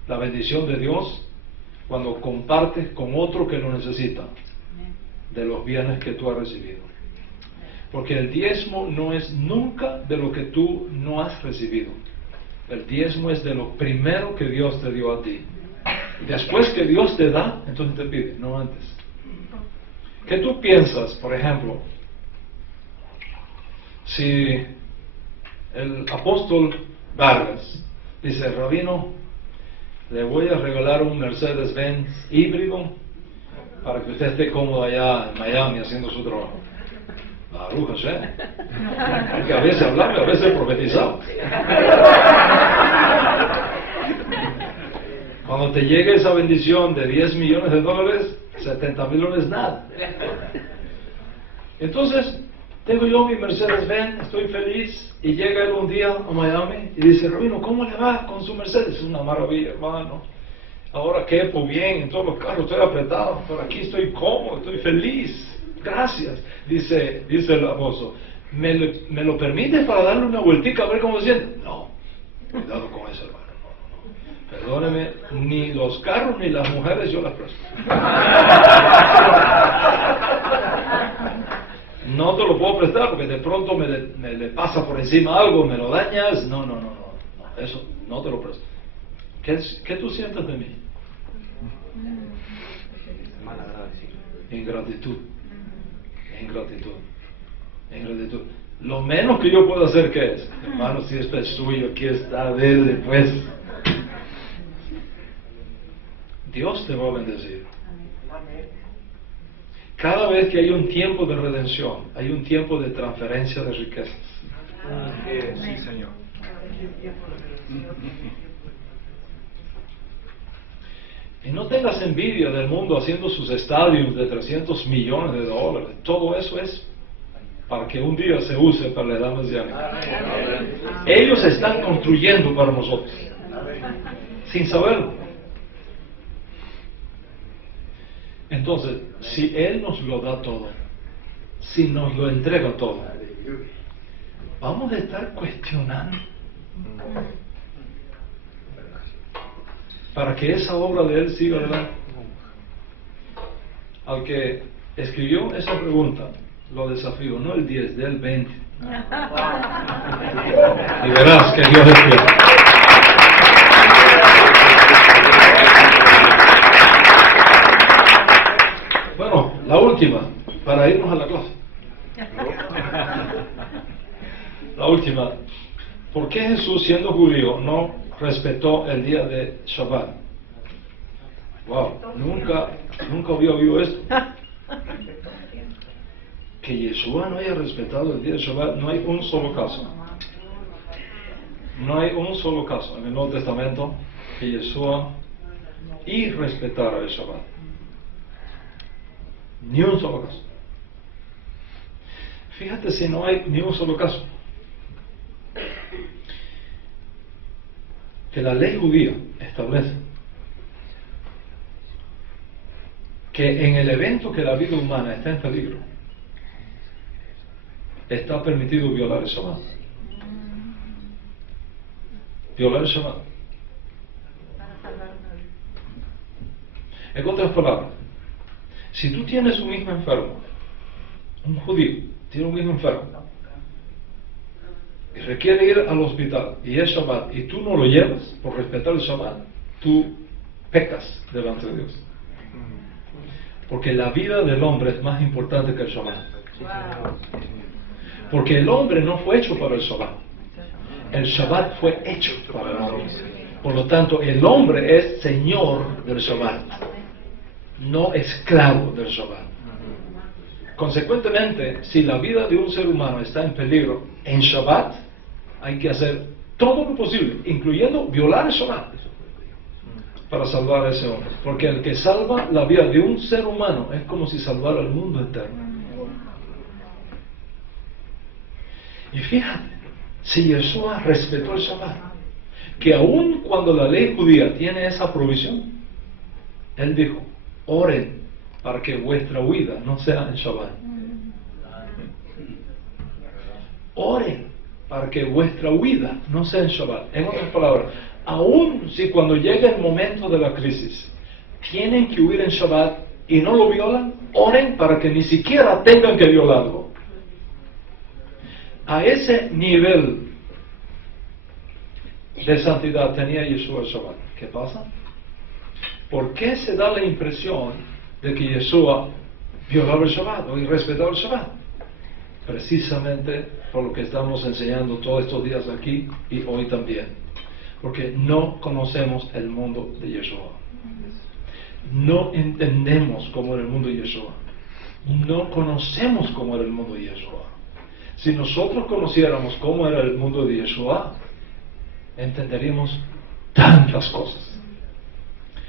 la bendición de Dios cuando compartes con otro que lo necesita de los bienes que tú has recibido. Porque el diezmo no es nunca de lo que tú no has recibido. El diezmo es de lo primero que Dios te dio a ti. Después que Dios te da, entonces te pide, no antes. ¿Qué tú piensas, por ejemplo, si el apóstol Vargas dice: Rabino, le voy a regalar un Mercedes-Benz híbrido para que usted esté cómodo allá en Miami haciendo su trabajo? Baruch Hashem. Porque a veces hablamos, a veces profetizamos. Cuando te llegue esa bendición de $10 millones, $70 mil no es nada. Entonces, tengo yo mi Mercedes-Benz, estoy feliz, y llega él un día a Miami y dice: Rabino, ¿cómo le va con su Mercedes? Es una maravilla, hermano. Ahora quepo bien en todos los carros, estoy apretado, por aquí estoy cómodo, estoy feliz. Gracias. Dice el apóstol: ¿Me lo permite para darle una vueltica a ver cómo se siente? No, cuidado con eso, hermano. Perdóneme, ni los carros ni las mujeres yo las presto. No te lo puedo prestar porque de pronto me le pasa por encima algo, me lo dañas. No, eso no te lo presto. ¿Qué tú sientes de mí? Ingratitud. Ingratitud. Ingratitud. Lo menos que yo puedo hacer, ¿qué es? Hermano, si esto es suyo, aquí está, dele pues. Dios te va a bendecir. Cada vez que hay un tiempo de redención, hay un tiempo de transferencia de riquezas. Sí, Señor. Y no tengas envidia del mundo haciendo sus estadios de 300 millones de dólares. Todo eso es para que un día se use para la edad mesiánica. Ellos están construyendo para nosotros, sin saberlo. Entonces, si Él nos lo da todo, si nos lo entrega todo, vamos a estar cuestionando para que esa obra de Él siga adelante. Al que escribió esa pregunta, lo desafío, no el 10, del 20. Y verás que Dios es fiel. Bueno, la última, para irnos a la clase. La última. ¿Por qué Jesús, siendo judío, no respetó el día de Shabbat? Wow, nunca había oído esto. Que Yeshua no haya respetado el día de Shabbat, no hay un solo caso. No hay un solo caso en el Nuevo Testamento que Yeshua irrespetara el Shabbat. Ni un solo caso. Fíjate si no hay ni un solo caso. Que la ley judía establece que en el evento que la vida humana está en peligro, está permitido violar el Shabbat. Violar el Shabbat. En otras palabras, si tú tienes un hijo enfermo, un judío tiene un hijo enfermo, y requiere ir al hospital, y es Shabbat, y tú no lo llevas por respetar el Shabbat, tú pecas delante de Dios. Porque la vida del hombre es más importante que el Shabbat. Porque el hombre no fue hecho para el Shabbat. El Shabbat fue hecho para el hombre. Por lo tanto, el hombre es señor del Shabbat, no esclavo del Shabbat. Consecuentemente, si la vida de un ser humano está en peligro en Shabbat, hay que hacer todo lo posible, incluyendo violar el Shabbat, para salvar a ese hombre. Porque el que salva la vida de un ser humano es como si salvara al mundo entero. Y fíjate, si Yeshua respetó el Shabbat, que aun cuando la ley judía tiene esa provisión, Él dijo, oren para que vuestra huida no sea en Shabbat. Oren para que vuestra huida no sea en Shabbat. En otras palabras, aun si cuando llega el momento de la crisis tienen que huir en Shabbat y no lo violan, oren para que ni siquiera tengan que violarlo. A ese nivel de santidad tenía Yeshua el Shabbat. ¿Qué pasa? ¿Por qué se da la impresión de que Yeshua violaba el Shabbat o irrespetaba el Shabbat? Precisamente por lo que estamos enseñando todos estos días aquí y hoy también. Porque no conocemos el mundo de Yeshua. No entendemos cómo era el mundo de Yeshua. No conocemos cómo era el mundo de Yeshua. Si nosotros conociéramos cómo era el mundo de Yeshua, entenderíamos tantas cosas.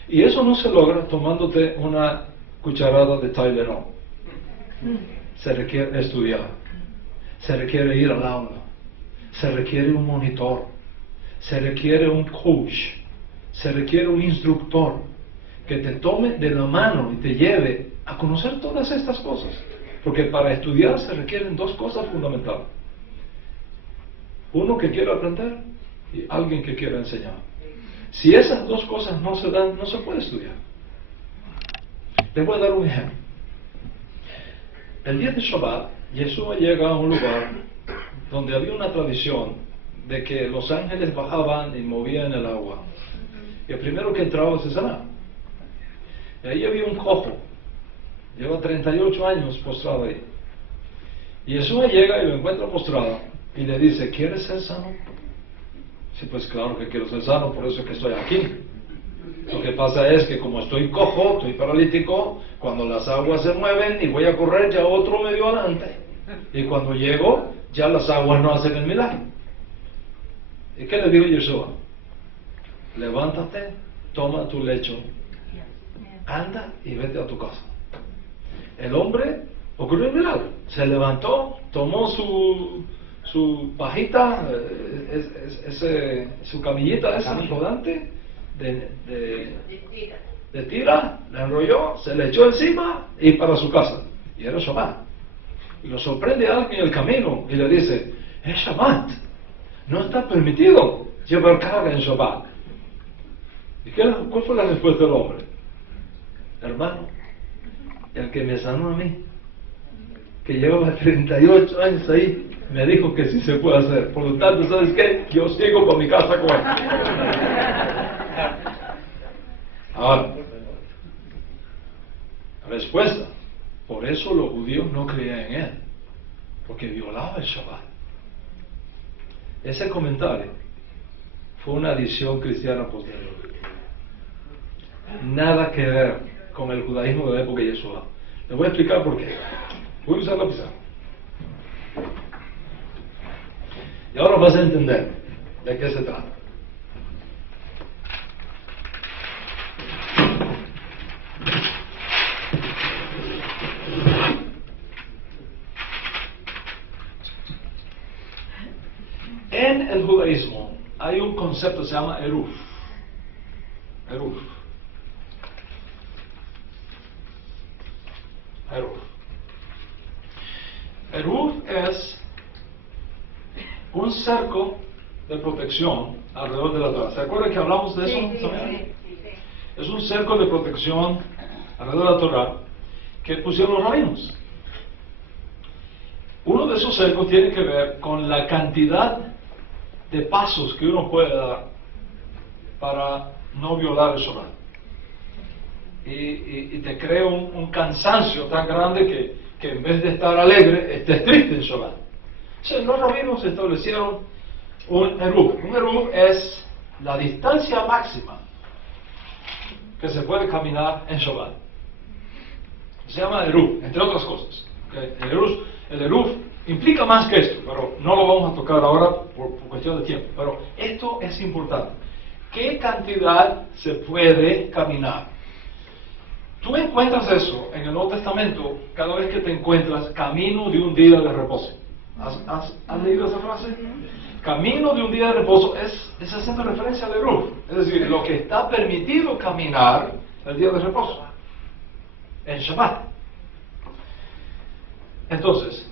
Y eso no se logra tomándote una cucharada de Tylenol. Se requiere estudiar, se requiere ir al aula, se requiere un monitor, se requiere un coach, se requiere un instructor que te tome de la mano y te lleve a conocer todas estas cosas. Porque para estudiar se requieren dos cosas fundamentales. Uno que quiera aprender y alguien que quiera enseñar. Si esas dos cosas no se dan, no se puede estudiar. Les voy a dar un ejemplo. El día de Shabbat, Yeshua llega a un lugar donde había una tradición de que los ángeles bajaban y movían el agua. que el primero que entraba se sanaba. Y ahí había un cojo, lleva 38 años postrado ahí. Y Yeshua llega y lo encuentra postrado y le dice, ¿quieres ser sano? Sí, pues claro que quiero ser sano, por eso es que estoy aquí. Lo que pasa es que como estoy cojo, estoy paralítico, cuando las aguas se mueven y voy a correr, ya otro me dio adelante. Y cuando llego, ya las aguas no hacen el milagro. ¿Y qué le dijo Yeshua? Levántate, toma tu lecho, anda y vete a tu casa. El hombre ocurrió un milagro. Se levantó, tomó su pajita, su camillita esa rodante de tira, la enrolló, se le echó encima y para su casa. Y era Shabbat. Y lo sorprende a alguien en el camino y le dice, es Shabbat, no está permitido llevar carga en Shabbat. ¿Y cuál fue la respuesta del hombre? Hermano, el que me sanó a mí, que llevaba 38 años ahí, me dijo que sí se puede hacer. Por lo tanto, ¿sabes qué? Yo sigo con mi casa con él. Ahora, respuesta. Por eso los judíos no creían en él, porque violaba el Shabbat. Ese comentario fue una adición cristiana posterior. Nada que ver con el judaísmo de la época de Yeshua. Les voy a explicar por qué. Voy a usar la pizarra. Y ahora vas a entender de qué se trata. En el judaísmo hay un concepto que se llama Eruv. Eruv. Eruv. Eruv es un cerco de protección alrededor de la Torah. ¿Se acuerdan que hablamos de eso? Sí. Es un cerco de protección alrededor de la Torah que pusieron los rabinos. Uno de esos cercos tiene que ver con la cantidad de pasos que uno puede dar para no violar el Shabbat. Y te crea un cansancio tan grande que en vez de estar alegre, estés triste en Shabbat. Entonces los rabinos establecieron un eruv. Un eruv es la distancia máxima que se puede caminar en Shabbat. Se llama eruv, entre otras cosas. ¿Okay? El eruv implica más que esto, pero no lo vamos a tocar ahora por cuestión de tiempo. Pero esto es importante. ¿Qué cantidad se puede caminar? Tú encuentras eso en el Nuevo Testamento cada vez que te encuentras camino de un día de reposo. ¿Has leído esa frase? Camino de un día de reposo es haciendo referencia al eruv. Es decir, lo que está permitido caminar el día de reposo. En Shabbat. Entonces,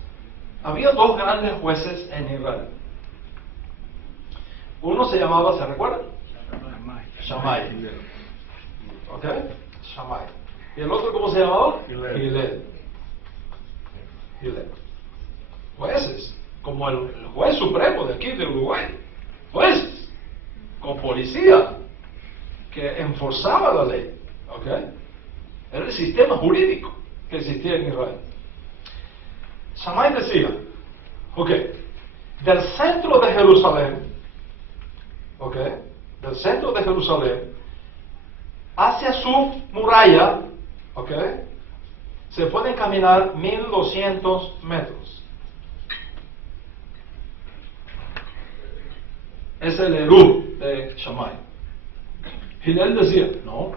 había dos grandes jueces en Israel. Uno se llamaba, ¿se recuerdan? Shammai. ¿Ok? Shammai. ¿Y el otro cómo se llamaba? Hillel. Jueces, como el juez supremo de aquí de Uruguay. Jueces, con policía, que enforzaba la ley. ¿Ok? Era el sistema jurídico que existía en Israel. Shammai decía, ok, del centro de Jerusalén, ok, del centro de Jerusalén hacia su muralla, ok, se pueden caminar 1200 metros. Es el eruv de Shammai. Hillel decía, no,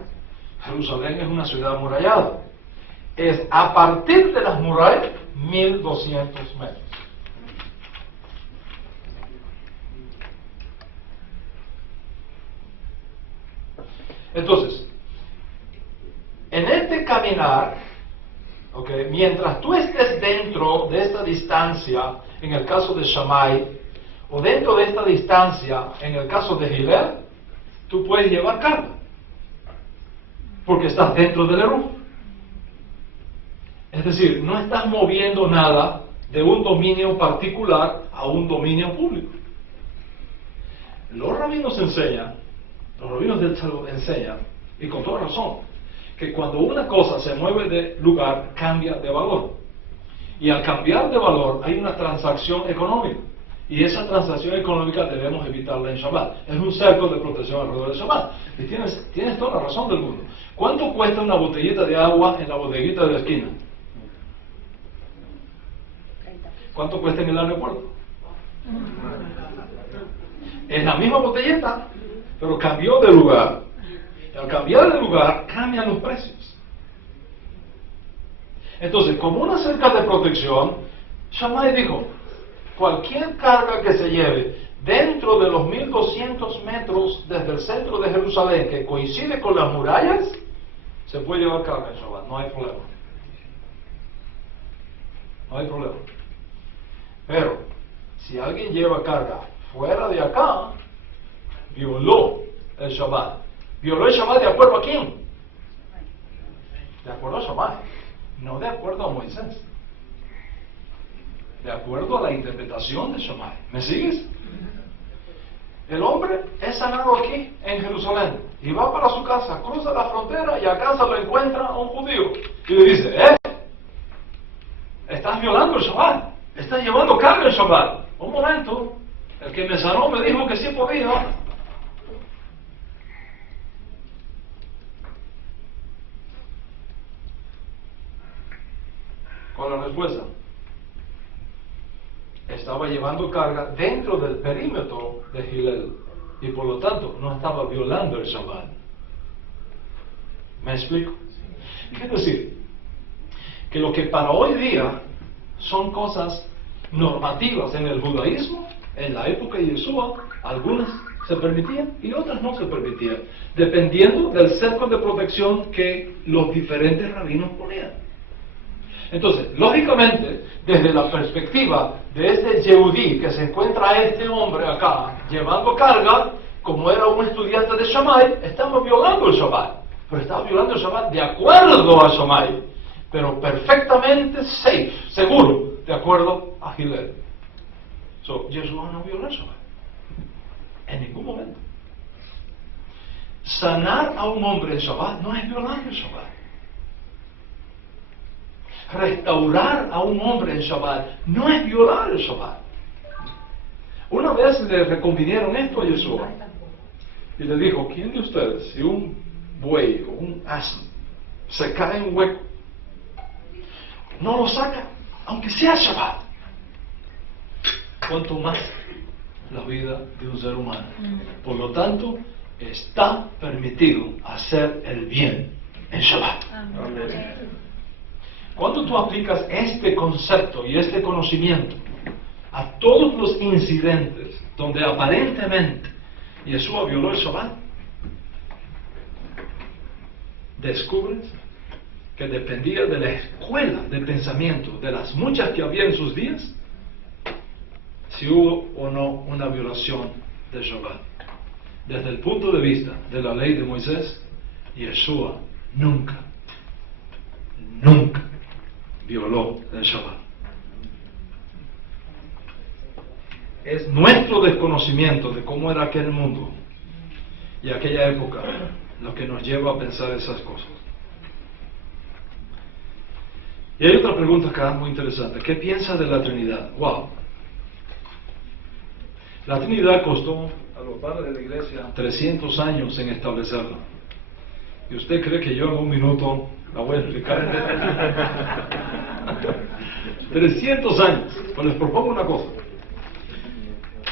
Jerusalén es una ciudad amurallada. Es a partir de las murallas 1200 metros. Entonces, en este caminar, okay, mientras tú estés dentro de esta distancia, en el caso de Shammai, o dentro de esta distancia, en el caso de Hillel, tú puedes llevar carga, porque estás dentro del eruv. Es decir, no estás moviendo nada de un dominio particular a un dominio público. Los rabinos enseñan, Los rabinos del Talmud enseñan, y con toda razón, que cuando una cosa se mueve de lugar, cambia de valor. Y al cambiar de valor hay una transacción económica. Y esa transacción económica debemos evitarla en Shabbat. Es un cerco de protección alrededor del Shabbat. Y tienes toda la razón del mundo. ¿Cuánto cuesta una botellita de agua en la bodeguita de la esquina? ¿Cuánto cuesta en el aeropuerto? Es la misma botellita, pero cambió de lugar. Y al cambiar de lugar, cambian los precios. Entonces, como una cerca de protección, Shammai dijo, cualquier carga que se lleve dentro de los 1200 metros desde el centro de Jerusalén, que coincide con las murallas, se puede llevar carga en Shabbat, no hay problema. No hay problema. Pero, si alguien lleva carga fuera de acá, violó el Shabbat. ¿Violó el Shabbat de acuerdo a quién? De acuerdo a Shammai, no de acuerdo a Moisés. De acuerdo a la interpretación de Shammai. ¿Me sigues? El hombre es sanado aquí, en Jerusalén, y va para su casa, cruza la frontera y a casa lo encuentra un judío. Y le dice, estás violando el Shabbat, estás llevando carga el Shabbat. Un momento, el que me sanó me dijo que sí podía. ¿Cuál es la respuesta? Estaba llevando carga dentro del perímetro de Hillel y por lo tanto no estaba violando el Shabbat. ¿Me explico? Quiero decir que lo que para hoy día son cosas normativas en el judaísmo, en la época de Yeshua, algunas se permitían y otras no se permitían, dependiendo del cerco de protección que los diferentes rabinos ponían. Entonces, lógicamente, desde la perspectiva de este Yehudí que se encuentra este hombre acá llevando carga, como era un estudiante de Shammai, estaba violando el Shabbat. Pero estaba violando el Shabbat de acuerdo a Shammai, pero perfectamente safe, seguro, de acuerdo a Hillel. Yeshua no violó el Shabbat en ningún momento. Sanar a un hombre en Shabbat no es violar el Shabbat. Restaurar a un hombre en Shabbat no es violar el Shabbat. Una vez le reconvinieron esto a Yeshua y le dijo, ¿quién de ustedes, si un buey o un asno se cae en un hueco, no lo saca, aunque sea Shabbat? ¿Cuánto más la vida de un ser humano? Por lo tanto, está permitido hacer el bien en Shabbat. Cuando tú aplicas este concepto y este conocimiento a todos los incidentes donde aparentemente Yeshua violó el Shabbat, descubres que dependía de la escuela de pensamiento, de las muchas que había en sus días, si hubo o no una violación del Shabbat. Desde el punto de vista de la ley de Moisés, Yeshua nunca violó el Shabbat. Es nuestro desconocimiento de cómo era aquel mundo y aquella época lo que nos lleva a pensar esas cosas. Y hay otra pregunta acá muy interesante. ¿Qué piensa de la Trinidad? ¡Wow! La Trinidad costó a los padres de la iglesia 300 años en establecerla. ¿Y usted cree que yo en un minuto la voy a explicar? 300 años. Pues les propongo una cosa.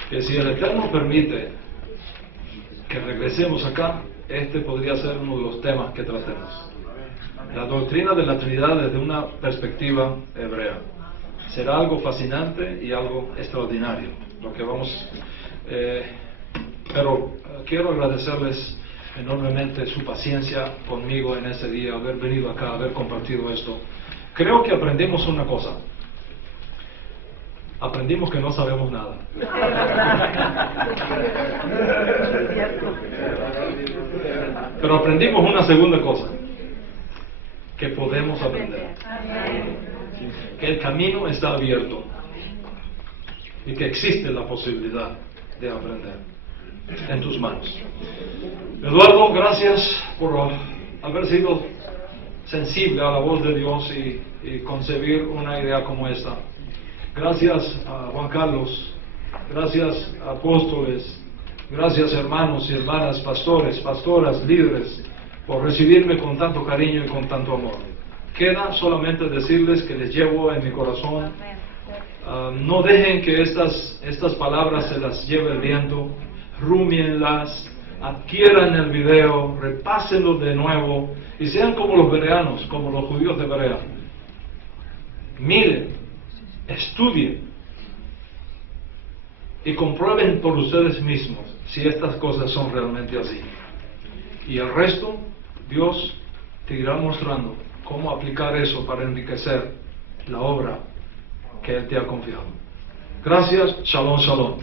Que si el Eterno permite que regresemos acá, este podría ser uno de los temas que tratemos. La doctrina de la Trinidad desde una perspectiva hebrea. Será algo fascinante y algo extraordinario lo que vamos... pero quiero agradecerles enormemente su paciencia conmigo en ese día, haber venido acá, haber compartido esto. Creo que aprendimos una cosa. Aprendimos que no sabemos nada. Pero aprendimos una segunda cosa. Que podemos aprender. Que el camino está abierto. Y que existe la posibilidad de aprender. en tus manos. Eduardo, gracias por haber sido sensible a la voz de Dios y concebir una idea como esta. Gracias a Juan Carlos, gracias a apóstoles, gracias hermanos y hermanas, pastores, pastoras, líderes, por recibirme con tanto cariño y con tanto amor. Queda solamente decirles que les llevo en mi corazón. No dejen que estas palabras se las lleve el viento, rumienlas, adquieran el video, repásenlo de nuevo y sean como los bereanos, como los judíos de Berea. Miren, estudien y comprueben por ustedes mismos si estas cosas son realmente así. Y el resto, Dios te irá mostrando cómo aplicar eso para enriquecer la obra que Él te ha confiado. Gracias, shalom, shalom.